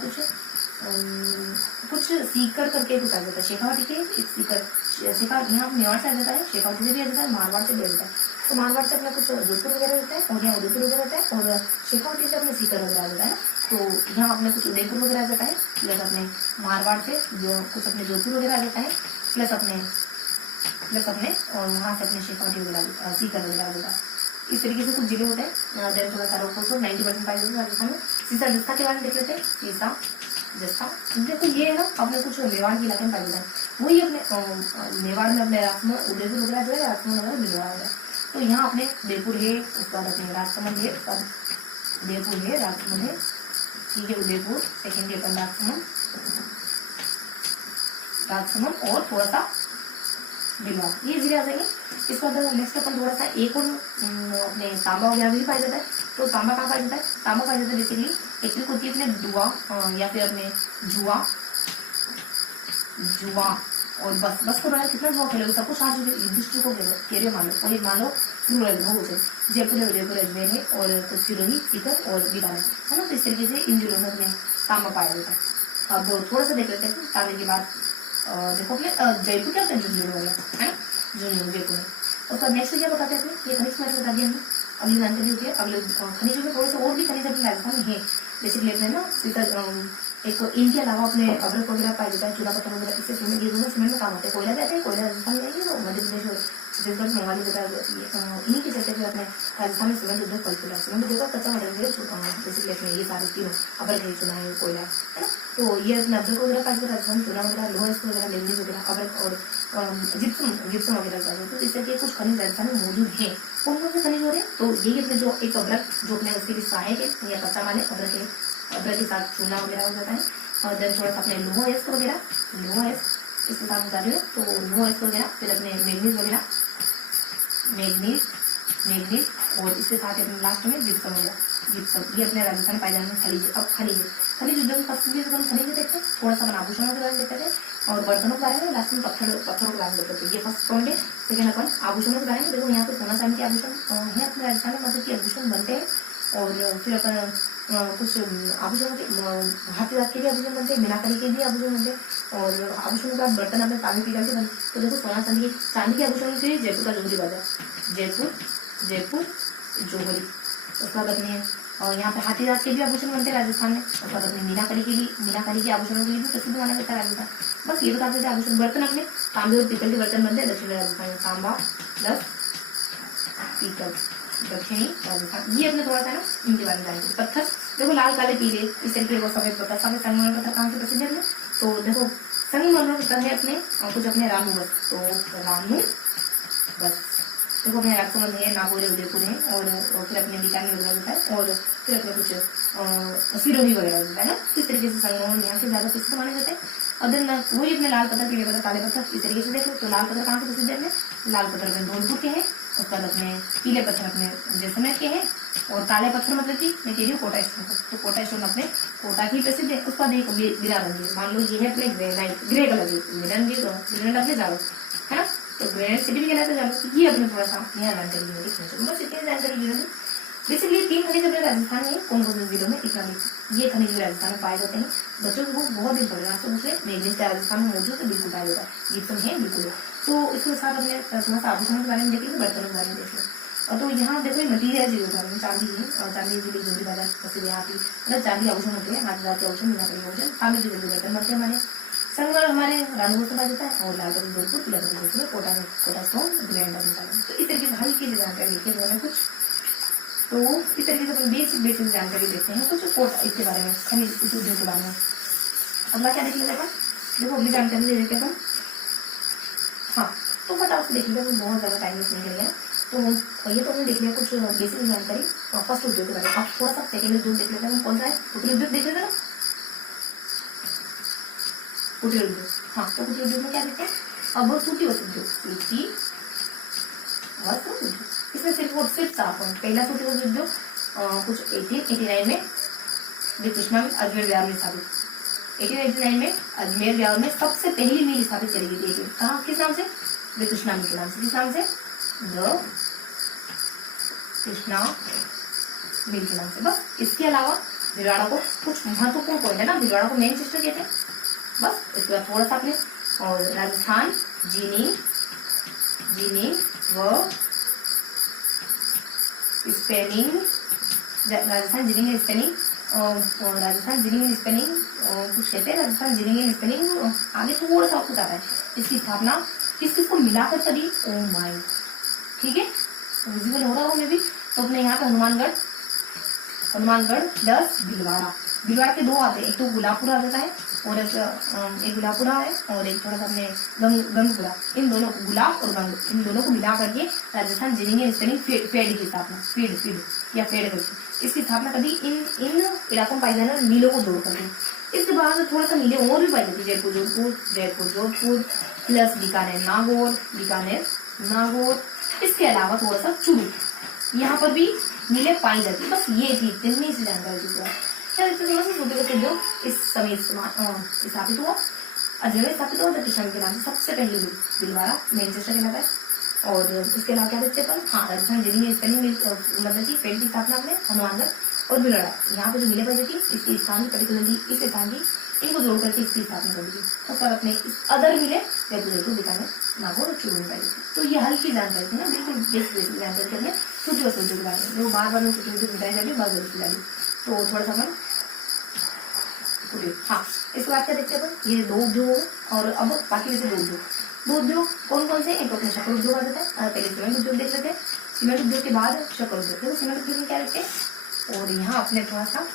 कुछ सीकर करके कुछ आ जाता है। शेखावटी के सीकर यहाँ मेवाड़ से आ जाता है, शेखावटी से भी आ जाता है, मारवाड़ से भी आ जाता है। तो मारवाड़ से अपना कुछ जोधपुर वगैरह होता है, और यहाँ उदयपुर वगैरह होता है, और शेखावटी से अपने सीकर वगैरह आ जाता है। तो यहाँ अपने कुछ उदयपुर वगैरह आ जाता है, प्लस अपने मारवाड़ से कुछ अपने जोधपुर वगैरह आ जाता है, प्लस अपने और वहाँ से अपने शेखावटी वगैरह सीकर वगैरह आ जाता है। इस तरीके से कुछ जिले होते हैं। देन थोड़ा सा रोक फॉस्फोट 90% पाए जाते हैं राजस्थान में। सीसा जस्ता के बारे में देख लेते हैं। सीसा जस्ता देखो ये है ना अपने कुछ मेवाड़ के इलाके में पाए जाता है। वही अपने मेवाड़ में अपने राजमहल उदयपुर वगैरह जो है, राजमहल वगैरह मिलवा है। तो यहाँ अपने जयपुर है, उसके बाद अपने राजसमंद है, उदयपुर है, राजसमंद है, ठीक है, उदयपुर, सेकेंड अपन राजसमंद और थोड़ा सा भीलवाड़ा, ये जिले आ जाएंगे। इसके बाद नेक्स्ट अपन थोड़ा सा एक और अपने तांबा वगैरह भी पाया जाता है। तो तांबा कहाँ पाया जाता है? तांबा पाया जाता है बेसिकली एक ट्रिक होती है अपने दुआ या फिर अपने जुआ और बस को बना कितना जुआ खेलोगे, सब कुछ आज डिस्ट्रिक्ट को खेल मान लो रूरल हो गए, जयपुर है, उदयपुर, अजमेर है और कुछ सिरोही, सीकर और बीकानेर है ना। तो इस तरीके से इन जिलों में अपने तांबा पाया जाता है। अब थोड़ा सा देख लेते हैं तांबे के बाद देखो अपने जयपुर क्या होता है, झुंझुनू है ना, झुंझुनू जयपुर है। उसका नेक्स्ट क्या बताते हैं अपने, ये खनिज मैंने बता दिया हमने। अगली जानकारी होती है अगले खनिजों में, थोड़े से और भी खनिज अपने राजस्थान में है बेसिकली अपने ना। एक इनके अलावा अपने अदरक वगैरह पाया जाता है, चूल्हा पत्थर वगैरह, इससे सीमेंट, ये दोनों सीमेंट में काम होते हैं। कोयला कहते हैं, कोयला राजस्थान में नहीं है, मध्य प्रदेश और छत्तीसगढ़, बंगाली वगैरह इन्हीं के चलते अपने राजस्थान में सीमेंट उद्योग फल फूला। सीमेंट उद्योग कच्चा मटेरियल बेसिकली अपने ये सारे तीनों अदरक है, चूल्हा है, कोयला है ना। तो ये अपने अदरक वगैरह पाया जाता है राजस्थान, चूल्हा वगैरह, लोहा वगैरह, मैंगनीज वगैरह, अदरक और जिप्सम वगैरह का। तो इस तरह के कुछ खनिज राजस्थान में मौजूद है। कौन कौन से खनिज हो रहे हैं? तो यही अपने जो एक अदरक जो अपने उसके लिए सहायक है या कच्चा माल है, अदरक के साथ चूना वगैरह हो जाता है। और देन थोड़ा सा अपने लोहा वगैरह, इसके साथ बता रही हूँ, तो लोहा वगैरह, फिर अपने मैंगनीज वगैरह, मैंगनीज और इसके साथ अपने लास्ट में जिप्सम वगैरह, ये अपने राजस्थान पाए जाने वाले खनिज। अब खनिज उद्योग में खनिज देखते हैं, थोड़ा सा अपन आभूषणों के बारे में देखते थे और बर्तनों के बारे में, लास्ट में पत्थरों के बारे में देखते थे। ये फर्स्ट पॉइंट है। सेकेंड अपन आभूषणों के बारे में, देखो यहाँ पे सोना चांदी के आभूषण है अपने राजस्थान में, मतलब की आभूषण बनते हैं। और फिर अपन कुछ आभूषणों के हाथी दांत के भी आभूषण बनते हैं, मीनाकारी के भी आभूषण बनते हैं। और आभूषणों का बर्तन अपने तांबे पीतल के बनते। तो देखो सोना चांदी के आभूषण से जयपुर का जोहरी बाजार, जयपुर जोहरी। उसके बाद अपने और यहाँ पे हाथी दांत के भी आभूषण बनते हैं राजस्थान में। उसके बाद अपने मीनाकारी के आभूषणों के लिए भी प्रसिद्ध माना जाता है राजस्थान। बस ये बताते थे आभूषण। बर्तन अपने तांबे और पीतल के बर्तन बनते हैं दक्षिणी राजस्थान में, तांबा प्लस पीतल, दक्षिणी राजस्थान। ये अपने थोड़ा सा ना इनके बारे में जानेंगे। पत्थर देखो लाल काले पीले इस तरीके को सफेद पत्थर, संगमरमर पत्थर कहाँ से प्रसिद्ध है? तो देखो संगमरमर पत्थर है अपने कुछ अपने रामू बस, तो रामू बस देखो अपने राजसमंद है, नागौर, उदयपुर है और फिर अपने बीकानेर वगैरह होता है और फिर अपने कुछ सिरोही वगैरह होता है ना। इस तरीके से संगमरमर यहाँ के ज्यादा प्रसिद्ध माने जाते हैं। और वही अपने लाल पत्थर, पीले पत्थर, काले पत्थर इस तरीके से देखो। तो लाल पत्थर कहाँ से प्रसिद्ध है? लाल पत्थर अपने धौलपुर के हैं। उसके बाद अपने पीले पत्थर अपने जैसलमेर के हैं और काले पत्थर मतलब कि मैं कह रही हूँ कोटा स्टोन। तो कोटा स्टोन अपने कोटा की प्रसिद्ध है। उसका बाद एक बिरा रंग, मान लो ये है अपने ग्रेनाइट, ग्रे कलर की ग्रेनाइट अपने जालो है ना। तो ग्रेनाइट सिटी भी कहलाते जालो। ये अपने थोड़ा सा यहाँ जानकारी दी है, बस इतनी जानकारी दी है। बेसिकली 3 खनिज अपने राजस्थान में कौन कौन से जिलों में इतना ये खनिज राजस्थान में पाए जाते हैं। बच्चों को बहुत दिन पड़ेगा तो उसे मैग्नीज का राजस्थान में मौजूद तो बिल्कुल पाया जाता है, जिप्सम है बिल्कुल। तो इसके साथ अपने थोड़ा सा आभूषणों के बारे में देखेंगे, बर्तनों के बारे में देखेंगे। और तो यहाँ देखो मटीरियल जो होता है चांदी है, और चांदी की जोड़ी बाजार जैसे यहाँ की मतलब चांदी आभूषण होते हैं, हाथ के आभूषण, मीनाकारी आभूषण, तांबे के बर्तन बनते हैं हमारे। संगमरमर हमारे रानू से पाया जाता है और लाल बत्ती जोधपुर, पीला बत्ती जोधपुर, कोटा स्टोन, ग्रैंड निकालेंगे। तो इस तरीके से हल्की सी जानकारी लिखे हुए हैं कुछ। तो इस तरीके से अपन बेसिक जानकारी देते हैं कुछ कोटा इसके बारे में, खनिज उद्योग के बारे में। अगला क्या देख लेते हैं? देखो अगली जानकारी दे देते हैं। हाँ तो फटाफट से देख लिया, तो बहुत ज्यादा टाइम वेस्ट नहीं करेगा। तो ये तो हमने देख लिया कुछ बेसिक जानकारी फर्स्ट उद्योग के बारे में। अब थोड़ा सा सेकेंड उद्योग देख लेते हैं। कौन सा है? कुटीर उद्योग देख लेते हैं ना, कुटीर उद्योग। हाँ तो कुटीर उद्योग में क्या देखते हैं? अब सूती वस्त्र उद्योग, सूती वस्त्र उद्योग, इसमें सिर्फ 4 पॉइंट। पहला सूती वस्त्र उद्योग कुछ 1889 में कृष्णा में अजमेर बिहार में स्थापित। 1889 में अजमेर बिहार में सबसे पहली मिल स्थापित करी गई थी। कहाँ, किस नाम से? कृष्णा मिल के नाम से। किस नाम से? द कृष्णा मिल के नाम से। बस इसके अलावा भिलवाड़ा को कुछ महत्वपूर्ण पॉइंट है ना, भिलवाड़ा को मैनचेस्टर कहते हैं। बस इसके बाद थोड़ा सा अपने और राजस्थान जीनिंग व spinning, Rajasthan ginning and spinning, Rajasthan ginning and spinning कुछ कहते हैं, राजस्थान जीनिंग एंड स्पेनिंग आगे थोड़ा सा कुछ आता है। इसकी स्थापना किसको मिलाकर करी? ओम माई, ठीक है विजिबल हो रहा हो में भी। तो अपने यहाँ पे हनुमानगढ़ 10 भिलवाड़ा के 2 आते हैं, एक तो गुलाबपुरा आ जाता है और एक गुलाबपुरा है और एक थोड़ा सा अपने गंगपुरा। इन दोनों को गुलाब और गंग, इन दोनों को मिला करके Rajasthan ginning and spinning fed की स्थापना, फीड या फेड करके इसकी स्थापना कभी इन इलाकों में पाई जाने वाले मिलों को जोड़ करके। इसके बाद थोड़ा सा मिले और भी पाई जाती है, जयपुर जोधपुर, जयपुर जोधपुर प्लस बीकानेर नागौर, बीकानेर नागौर। इसके अलावा थोड़ा सा चूरू, यहाँ पर भी मिले पाई जाती है। बस ये थी इतनी सी जानकारी थी। थोड़ा सा सूबे का जो इस समय स्थापित हुआ, अजमेर स्थापित हुआ कृष्ण के नाम से सबसे पहले भीलवाड़ा मैनचेस्टर कहलाता है। और इसके अलावा क्या देखते हैं, हाँ राजस्थान जिले में स्पेलिंग मतलब की पेड़ की स्थापना में हनुमानगढ़ और भिलवाड़ा, यहाँ पे जो मिले पाई जाती है इसकी स्थान पर्टिकुलरली इस स्थान की इनको जोड़ करके इसकी स्थापना कर दी। और सब अपने अदर मिले जयपुर बीकानेर नागौर और चूरू में पाई जाती है। तो ये हल्की जानकारी थी ना, बिल्कुल बेसिक जानकारी करने छोटी वस्तुओं के बारे में, जो बार बार छोटी छोटी बताई जाती है, बार बार जाती। तो थोड़ा सा हम हाँ इसके बाद क्या देखते हैं अपन, ये 2 उद्योग हो गए। और अब बाकी वैसे 2 उद्योग कौन कौन से, एक अपने शक्कर उद्योग आ जाता है। पहले सीमेंट उद्योग देख लेते हैं, सीमेंट उद्योग के बाद शक्कर उद्योग। तो सीमेंट उद्योग में क्या देखते हैं, और यहाँ अपने थोड़ा सा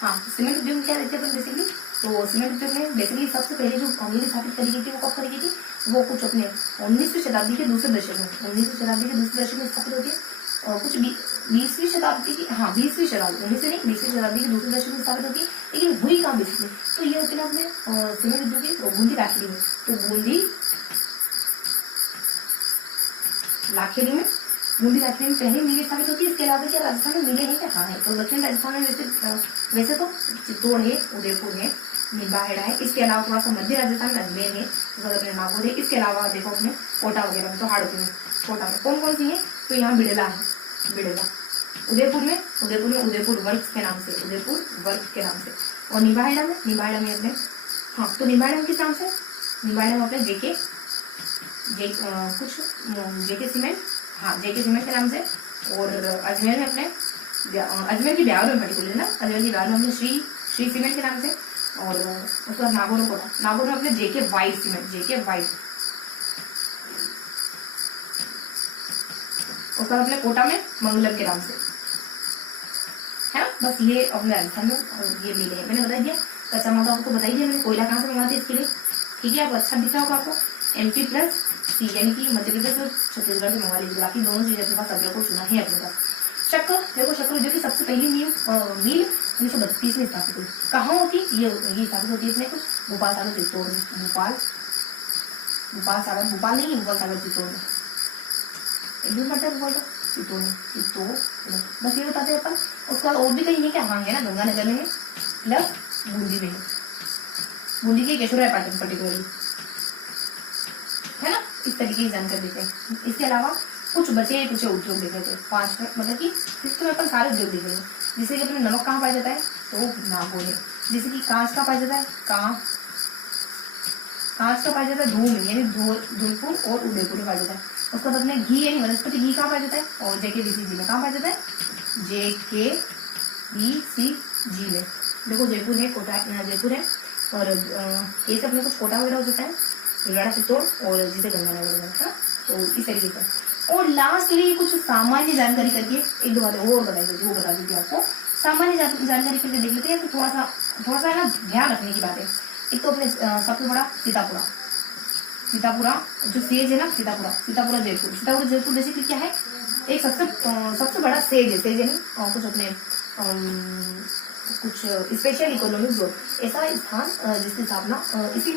हाँ सीमेंट उद्योग में क्या देखते हैं अपन बेसिकली। तो सीमेंट उद्योग में बेसिकली सबसे पहले जो मिल स्थापित करी गई थी वो कब करी गई थी, वो कुछ अपने 19वीं शताब्दी के दूसरे दशक में, 19वीं शताब्दी के दूसरे दशक में स्थापित होती है। और कुछ 20वीं शताब्दी की, हाँ 20वीं शताब्दी, 19वीं नहीं 20वीं शताब्दी के दूसरे दशक में स्थापित होती है। लेकिन हुई कहाँ बेसिकली, तो ये होती है अपने सीमेंट उद्योग की बूंदी लाखेरी में। तो बूंदी लाखेरी में पहले मिलें स्थापित होती है। इसके अलावा क्या राजस्थान में मिले हैं क्या, हाँ है। तो दक्षिण राजस्थान में वैसे तो चित्तौड़ है, उदयपुर है, निम्बाहेड़ा है। इसके अलावा थोड़ा सा मध्य राजस्थान में अजमेर है, अपने नागौर है। इसके अलावा देखो अपने कोटा वगैरह में, तो हाड़ोती में कोटा में कौन कौन सी है, तो यहाँ बिड़ला है, बिड़ला। उदयपुर में उदयपुर वर्क के नाम से, उदयपुर वर्क के नाम से। और निम्बाहेड़ा में अपने हाँ, तो निम्बाहेड़ा किस नाम से, निम्बाहेड़ा में अपने जेके सीमेंट, हाँ जेके सीमेंट के नाम से। और अजमेर में अपने अजमेर की ब्यावर में पर्टिकुलर ना, अजमेर की ब्यावर में अपने श्री सीमेंट के नाम से। और उसके बाद नागौर कोटा, नागौर में अपने जेके वाइट सीमेंट, जेके वाइट। उसके बाद अपने कोटा में मंगलम के नाम से है ना। बस ये अपने राजस्थान में ये मिले हैं, मैंने बता दिया। कच्चा माल आपको बताई दिया मैंने, कोयला कहाँ से मंगाते हैं इसके लिए, ठीक है। आपको अच्छा दिख रहा होगा आपको MP प्लस C, यानी कि मध्य प्रदेश और छत्तीसगढ़ से मंगा लीजिए। बाकी दोनों चीजें अपने पास अगले को चुना है अपने पास। शक्कर, देखो शक्कर जो कि सबसे पहली मील 1932 में स्थापित हुई। कहाँ होती ये स्थापित होती है अपने कुछ भोपाल सागर चित्तौड़ में, भोपाल नहीं, भोपाल सागर चित्तौड़ में, चित्तौड़ में। बस ये बताते हैं अपन। उसके बाद और भी कहीं है क्या, हाँ है ना, गंगानगर में है, प्लस बूंदी में है, बूंदी के केशोर पाटन पर्टिकुलरली है ना। इस तरीके की जानकारी देते हैं। इसके अलावा कुछ बचे कुछ उद्योग देखे थे 5 में, मतलब कि इसमें अपन सारे उद्योग देखे थे। जैसे कि अपने नमक कहाँ पाया जाता है, तो नागौर है। जैसे कि कांच का पाया जाता है, कांच का पाया जाता है धूम, यानी धौलपुर और उदयपुर में पाया जाता है। उसके बाद अपने घी यानी वनस्पति घी कहाँ पाया जाता है, और JKBCG में कहाँ पाया जाता है, JKBCG में। देखो जयपुर है, कोटा जयपुर है, और ये से अपने कुछ कोटा वगैरह हो जाता है, भिलवाड़ा चित्तौड़ और जिसे गंगानगर वगैरह है। तो इस तरीके से। और लास्टली कुछ सामान्य जानकारी करके 1-2 बातें और बताई जाती है, वो बता दीजिए आपको। सामान्य जानकारी करके देख लेते हैं। तो थोड़ा सा ना ध्यान रखने की बात है। एक तो अपने सबसे बड़ा सीतापुरा जो सेज है ना, सीतापुरा जयपुर बेसिकली क्या है, एक सबसे बड़ा सेज है और कुछ अपने कुछ स्पेशल इकोनॉमिक जोन, ऐसा स्थान जिसकी स्थापना इसी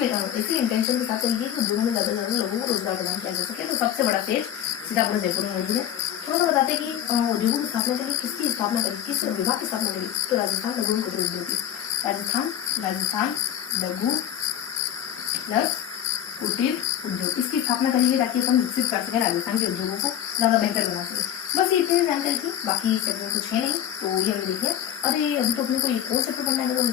इंटेंशन के साथ करी गई कि उद्योगों में ज्यादा लोगों को रोजगार प्रदान किया जा सके। तो सबसे बड़ा सेज सीतापुर जयपुर में मौजूद है। थोड़ा सा बताते कि उद्योगों की स्थापना के लिए किसकी स्थापना करी, किस विभाग की स्थापना करी, तो राजस्थान लघु कुटीर उद्योग की, राजस्थान लघु प्लस कुटीर उद्योग, इसकी स्थापना करेंगे ताकि अपन विकसित कर सके राजस्थान के उद्योगों को ज्यादा बेहतर बना सके। बस ये इतनी जानकारी थी, बाकी चैप्टर कुछ है नहीं, तो ये हमें देखिए। अरे अभी तो अपने को एक और चैप्टर पढ़ना है, तो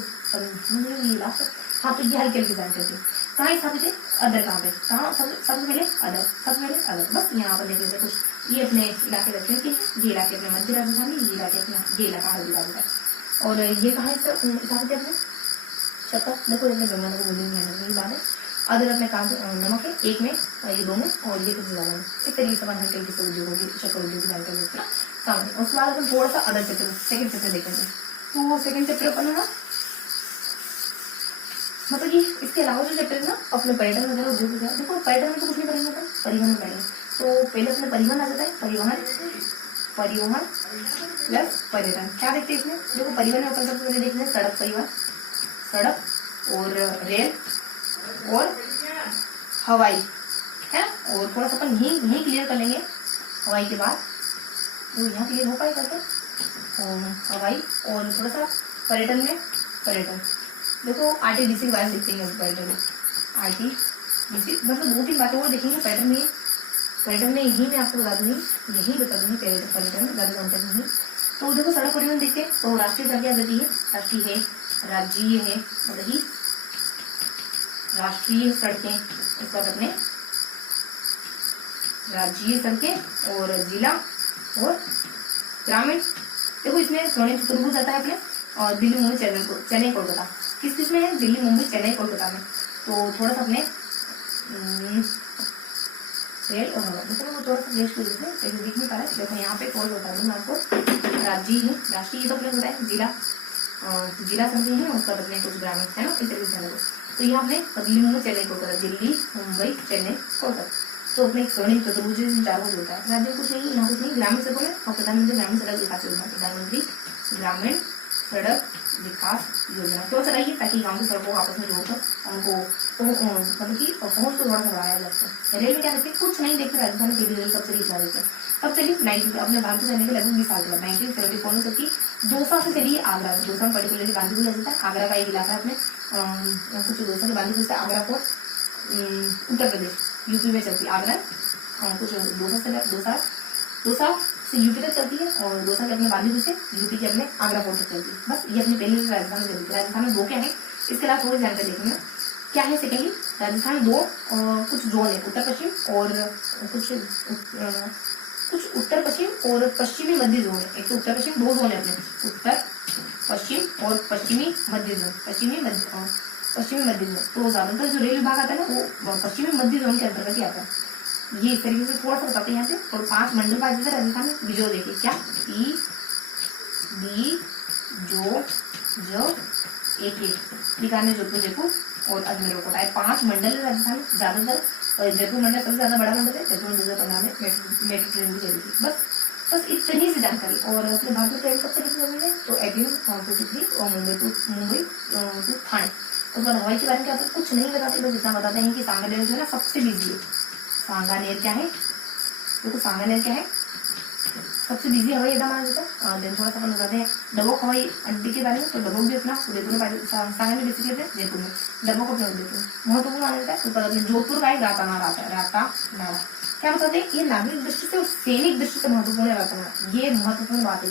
ये लास्ट, हाँ तो ये हल्की हल्की जानकारी थी। कहाँ स्थापित है, अदर कहाँ पे, कहाँ सबसे पहले अदर, बस यहाँ पर देख लेते कुछ। ये अपने इलाके दक्षिण के, ये इलाके अपने मध्य राजस्थान, ये इलाका हल्दी राजस्थान। और ये कहाँ स्थापित है अपने शक्कर, देखो इसमें गंगानगर बोली बात है। अदर अपने काम नमक है, एक में ये 2 में, और ये कुछ ज्यादा में। इस तरीके से हल्के हल्के से उद्योगों की शक्कर उद्योग की जानकारी देते हैं सामने। उसके बाद अपन थोड़ा सा अदर चैप्टर, सेकंड चैप्टर देखेंगे। तो सेकंड चैप्टर अपन है ना, मतलब कि इसके अलावा जो चैप्टर है ना अपने पर्यटन वगैरह उद्योग, देखो पर्यटन में तो कुछ नहीं पढ़ेंगे अपन, परिवहन में पढ़ेंगे। तो पहले अपने परिवहन आ जाता है, परिवहन प्लस पर्यटन। क्या देखते हैं इसमें, देखो परिवहन में सबसे पहले देखते हैं सड़क परिवहन, सड़क और रेल और हवाई है। और थोड़ा सा अपन यही क्लियर कर लेंगे हवाई के बाद, तो यहाँ क्लियर हो पाएगा क्या, हवाई और थोड़ा सा पर्यटन में पर्यटन। देखो आरटीडीसी के बारे में देखते हैं पर्यटन में, आरटीडीसी मतलब 2-3 बातें और देखेंगे पर्यटन में। पर्यटन में यही मैं आपको बता दूंगी, यही बता दूंगी पर्यटन में ज्यादा जानकारी नहीं। तो देखो सड़क परिवहन देखते हैं, तो राष्ट्रीय सड़कें आ जाती है, राष्ट्रीय है, राज्यीय है, मतलब ही राष्ट्रीय सड़कें, उसके बाद अपने राज्यीय सड़कें और जिला और ग्रामीण। देखो इसमें स्वर्णिम चतुर्भुज आता है अपने, और दिल्ली मुंबई चेन्नई कोलकाता किस में है, दिल्ली मुंबई चेन्नई कोलकाता में। तो थोड़ा सा अपने रेल और हवा, देखो वो थोड़ा सा देश के रूप में दिख नहीं पा रहा है। देखो यहाँ पे कौन बता दूँ मैं आपको, राज्य है, राष्ट्रीय तो अपने होता है, जिला समिति है, उसका अपने कुछ ग्रामीण है ना, इस तरीके से। तो यहाँ पे दिल्ली मुंबई चेन्नई कोलकाता, दिल्ली मुंबई चेन्नई कोलकाता, तो अपने एक स्वर्णिम चतुर्भुज चारभुज होता है। राज्य कुछ नहीं, यहाँ कुछ नहीं, ग्रामीण सड़कों में और प्रधानमंत्री ग्रामीण सड़क विकास योजना, प्रधानमंत्री ग्रामीण सड़क विकास योजना क्यों चलाइए, ताकि गाँव की सड़कों आपस में जोड़कर उनको मतलब की पहुंच को थोड़ा सा बढ़ाया जा सके। रेल में क्या देखते हैं, कुछ नहीं देखते, राजस्थान में रेल कब चली चला देते हैं, कब चली 90 अपने भारत से चलने के लगभग 20 साल के बाद 1974 में चलती। दौसा से चली आगरा, दौसा में पर्टिकुलरली बांदीपुर आ जाता है, आगरा का एक इलाका है अपने, कुछ दौसा से बांदीपुर से आगरा को उत्तर प्रदेश यूपी में चलती आगरा, कुछ दौसा से यूपी तक चलती है, और दौसा के अपने बांदीपुर से यूपी के अपने आगरा पोर्ट तक चलती है। बस ये अपनी पहली राजस्थान में चलती है। राजस्थान में 2 क्या है, इसके अलावा थोड़ी जानकारी देखेंगे क्या है। सेकेंडली राजस्थान में 2 कुछ जोन है, उत्तर पश्चिम और कुछ उत्तर पश्चिम और पश्चिमी मध्य जोन है। एक तो उत्तर पश्चिम 2 जोन है अपने, उत्तर पश्चिम और पश्चिमी मध्य जोन, पश्चिमी मध्य जोन। तो ज्यादातर जो रेल विभाग आता है ना वो पश्चिमी मध्य जोन के अंतर्गत ही आता है। ये इस तरीके से थोड़ा सा बताते हैं यहाँ पे। और 5 मंडल पाए जाते हैं राजस्थान में, बीजो देखिए क्या, पी बी जो एक बीकानेर, जोधपुर, जयपुर और अजमेर कोटा है। 5 मंडल है राजस्थान में। ज्यादातर जयपुर मंडल सबसे ज्यादा बड़ा मंडल है, जयपुर में 2015 में मेट्रो ट्रेन भी चली थी। बस इतनी सी जानकारी। और अपने भारत में ट्रेन कब से कितने है, तो 1853 और मुंबई टू थाने। उसके बाद हवाई के बारे में क्या कुछ नहीं बताते, बस इतना बताते हैं कि सांगानेर जो है ना सबसे बिजी है। सांगानेर क्या है, देखो सांगानेर क्या है, सबसे बिजी हवाई अड्डा माना जाता है। देन थोड़ा सा अपन बताते हैं डबोक हवाई अड्डे के बारे में। तो डबोक भी अपना उदयपुर में, सांगानेर बेसिकली जयपुर में, डबोक अपने उदयपुर महत्वपूर्ण माना जाता है। उसके बाद जोधपुर का एक रातानाडा आता है, रातानाडा क्या बताते हैं, ये नागरिक दृष्टि से और सैनिक दृष्टि से महत्वपूर्ण है रातानाडा, ये महत्वपूर्ण बात है।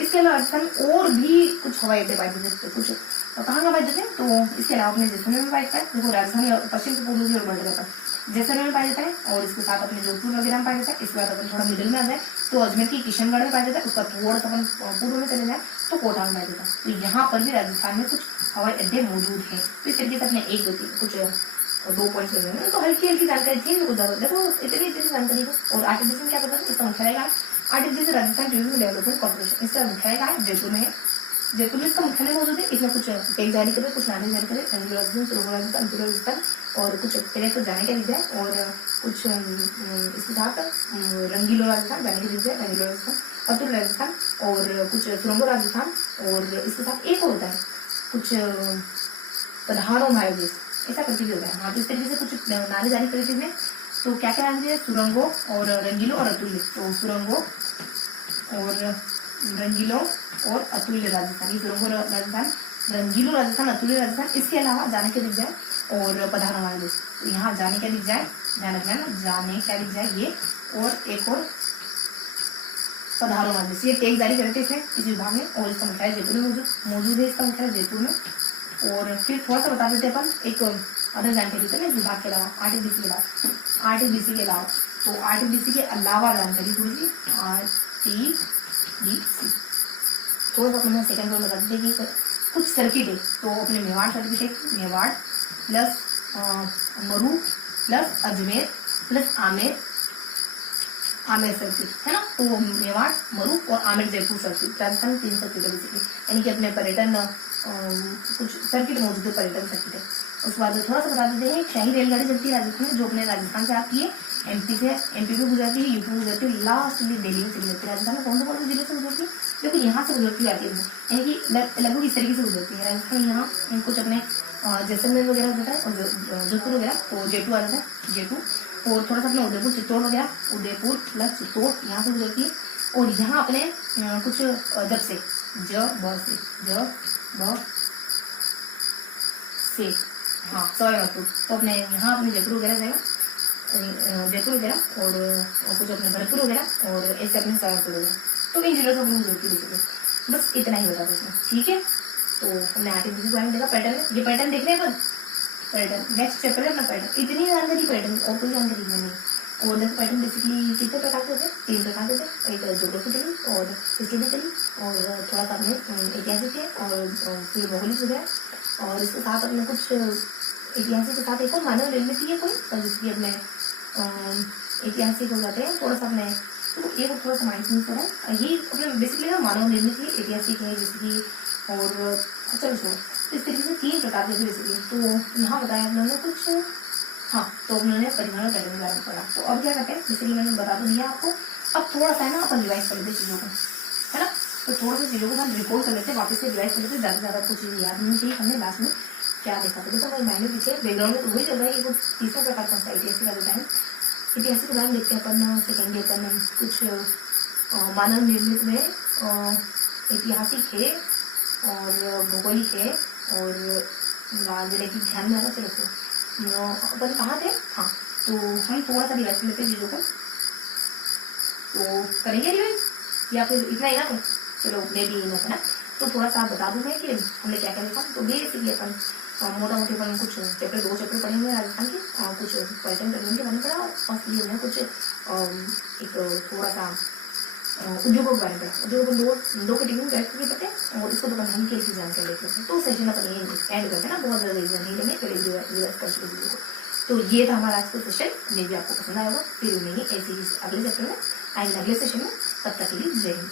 इसके अलावा राजस्थान और भी कुछ हवाई अड्डे पाए जाते हैं, कुछ कहाँ का पाए जाते हैं, तो इसके अलावा अपने जैसलमेर में पाया जाता है। देखो राजस्थान पश्चिम से पूर्व की ओर बढ़ जाता है, जैसलमेर में पाया जाता है, और इसके साथ अपने जोधपुर वगैरह में पाया जाता है। इसके बाद अपन थोड़ा मिडिल में आ जाए तो अजमेर की किशनगढ़ में पाया जाता है। उसका थोड़ा सा अपन पूर्व में चले जाए तो कोटा में पाया जाता है। तो यहाँ पर भी राजस्थान में कुछ हवाई अड्डे मौजूद है। तो इस तरीके से अपने 1 2 3 कुछ 2 पॉइंट है, तो हल्की जानकारी थी मेरे को जरूरत। देखो इतनी जानकारी है। और आरटीडीसी में क्या पता है, इसका मुख्यालय कहाँ है, RTDC Rajasthan tourism development corporation, इसका मुख्यालय कहाँ है, जयपुर में है। जयपुर में इसका मुख्यालय मौजूद है। इसमें कुछ टेक जारी करे, कुछ नारे जारी करे, राजस्थान और कुछ पहले तो जाने का विजय, और कुछ इसके साथ रंगीलो राजस्थान जाने की विजय, रंगीलो राजस्थान, अतुल राजस्थान, और कुछ सुरंगो राजस्थान, और इसके साथ एक होता है कुछ पधारो हमारे देश, ऐसा करके भी होता है। हाँ, तो इस तरीके से कुछ नारे जारी करे थे। तो क्या क्या नारे दिए, सुरंगो और रंगीलो और अतुल्य। तो सुरंगो और रंगीलो और अतुल्य राजस्थान, ये सुरंगो राजस्थान, रंगीलो राजस्थान, अतुल्य राजस्थान। इसके अलावा जाने के दिख जाए और पधारो हमारे देश, तो यहाँ जाने क्या दिख जाए, ध्यान रखना है ना, जाने क्या दिख जाए ये, और एक और पधारो हमारे देश। ये टेक जारी करते थे इस विभाग में, और इसका मुख्यालय जयपुर में मौजूद है, इसका मुख्यालय जयपुर में। और फिर थोड़ा सा बता देते अपन एक अदर जानकारी देते हैं इस विभाग के अलावा, आरटीडीसी के अलावा, आरटीडीसी के अलावा, तो आरटीडीसी के अलावा जानकारी थोड़ी सी आरटीडीसी थोड़ा सा अपने सेकंड में बता देते कि कुछ सर्किट है। तो अपने मेवाड़ सर्किट, मेवाड़ प्लस मरू plus Ajmer plus Amer circuit है ना। तो मेवाड़, मरू और आमेर जयपुर सर्किट, राजस्थान में 3 सर्किट है बेसिकली, यानी कि अपने पर्यटन कुछ सर्किट मौजूद है, पर्यटन सर्किट है। उसके बाद थोड़ा सा बता देते हैं, शाही रेलगाड़ी चलती है राजस्थान में, जो अपने राजस्थान से आती है, एमपी से एमपी पे गुजरती है, यूपी में गुजरती है, लास्ट में दिल्ली में चली जाती है। राजस्थान में कौन से जिले से गुजरती है? देखो यहाँ से गुजरती आती है, यानी कि लगभग इस तरीके से गुजरती है। राजस्थान यहाँ कुछ अपने जैसलमेर वगैरह हो जाता है और जोधपुर वगैरह, तो जेटू आ जाता है, जेटू, और थोड़ा सा अपना उदयपुर चित्तौड़ वगैरह, उदयपुर प्लस चित्तौड़ यहाँ से गुजरती है। और यहाँ अपने कुछ जब से हाँ सवाईमाधोपुर, तो अपने यहाँ अपने जयपुर वगैरह जाएगा, जयपुर वगैरह और कुछ अपने भरतपुर वगैरह, और ऐसे अपने सवाईमाधोपुर वगैरह। तो इन जिलों से अपनी गुजरती है, बस इतना ही बता देते हैं, ठीक है। तो हमने आर्टिफिशियल प्लानिंग देखा, पैटर्न, ये पैटर्न देख रहे हैं अपन, पैटर्न नेक्स्ट चैप्टर है अपना पैटर्न। इतनी जानकारी पैटर्न और कोई जानकारी नहीं। और देखो पैटर्न बेसिकली कितने प्रकार के होते हैं? 3 प्रकार के होते हैं, एक ज्योग्राफिकली और हिस्टोरिकली और थोड़ा सा अपने ऐतिहासिक है और फिर भौगोलिक वगैरह। और इसके साथ अपने कुछ ऐतिहासिक के साथ एक और मानव निर्मित है कोई, जिसकी अपने ऐतिहासिक हो जाते हैं थोड़ा सा अपने, तो ये थोड़ा सा माइंड मिस हो रहा है। ये अपने बेसिकली ना मानव निर्मित है, ऐतिहासिक है जैसे कि, और चलो छोड़ो। तो इस तरीके से 3 प्रकार के बेसिकली। तो यहाँ बताया हम लोगों ने कुछ, हाँ, तो उन्होंने परिमाण पैटर्न के बारे में पढ़ा। तो अब क्या करते हैं, बेसिकली मैंने बता तो दिया आपको, अब थोड़ा सा है ना अपन रिवाइज कर लेते चीज़ों को, है ना। तो थोड़ा सा चीज़ों को हम रिकॉल कर लेते हैं, वापस से रिवाइज कर लेते हैं, ज़्यादा से ज़्यादा कुछ चीज़ याद नहीं चाहिए हमने लास्ट में क्या देखा था। देखो मैंने पीछे बैकग्राउंड में तो वही चल रहा है कि कुछ तीसरा प्रकार कौन सा ऐतिहासिक का देता है। ऐतिहासिक उदाहरण देखते हैं अपन, सेकेंडली अपन कुछ मानव निर्मित में ऐतिहासिक है और भौगोलिक है और राजनीतिक ध्यान में आना। चलो अपन कहाँ थे, हाँ, तो हम थोड़ा सा रिवाइज कर लेते हैं चीज़ों को। तो करेंगे रिवाइज या फिर इतना ही ना? तो चलो मे भी इनफ है ना। तो थोड़ा सा बता दूँ मैं कि हमने क्या क्या देखा। तो बेसिकली अपन मोटा मोटी अपन कुछ चैप्टर 2 चैप्टर पढ़े हुए हैं राजस्थान के, कुछ पर्यटन करने के बारे में पढ़ा, और ये हमने कुछ एक थोड़ा सा उद्योगों के बारे में पढ़ा। उद्योग दो कैटेगरी में बैठ करके पढ़ते हैं, और इसको तो अपन हम कैसे जानकारी लेते हैं। तो सेशन अपन ये एंड करते हैं ना, बहुत ज़्यादा रीजन नहीं लेंगे, पहले रिवाइज कर चुके चीज़ों को। तो ये था हमारा आज का सेशन, मे भी आपको पसंद आया होगा। फिर मिलेंगे ऐसे ही अगले चैप्टर में, अगले सेशन में। तब तक के लिए जय हिंद।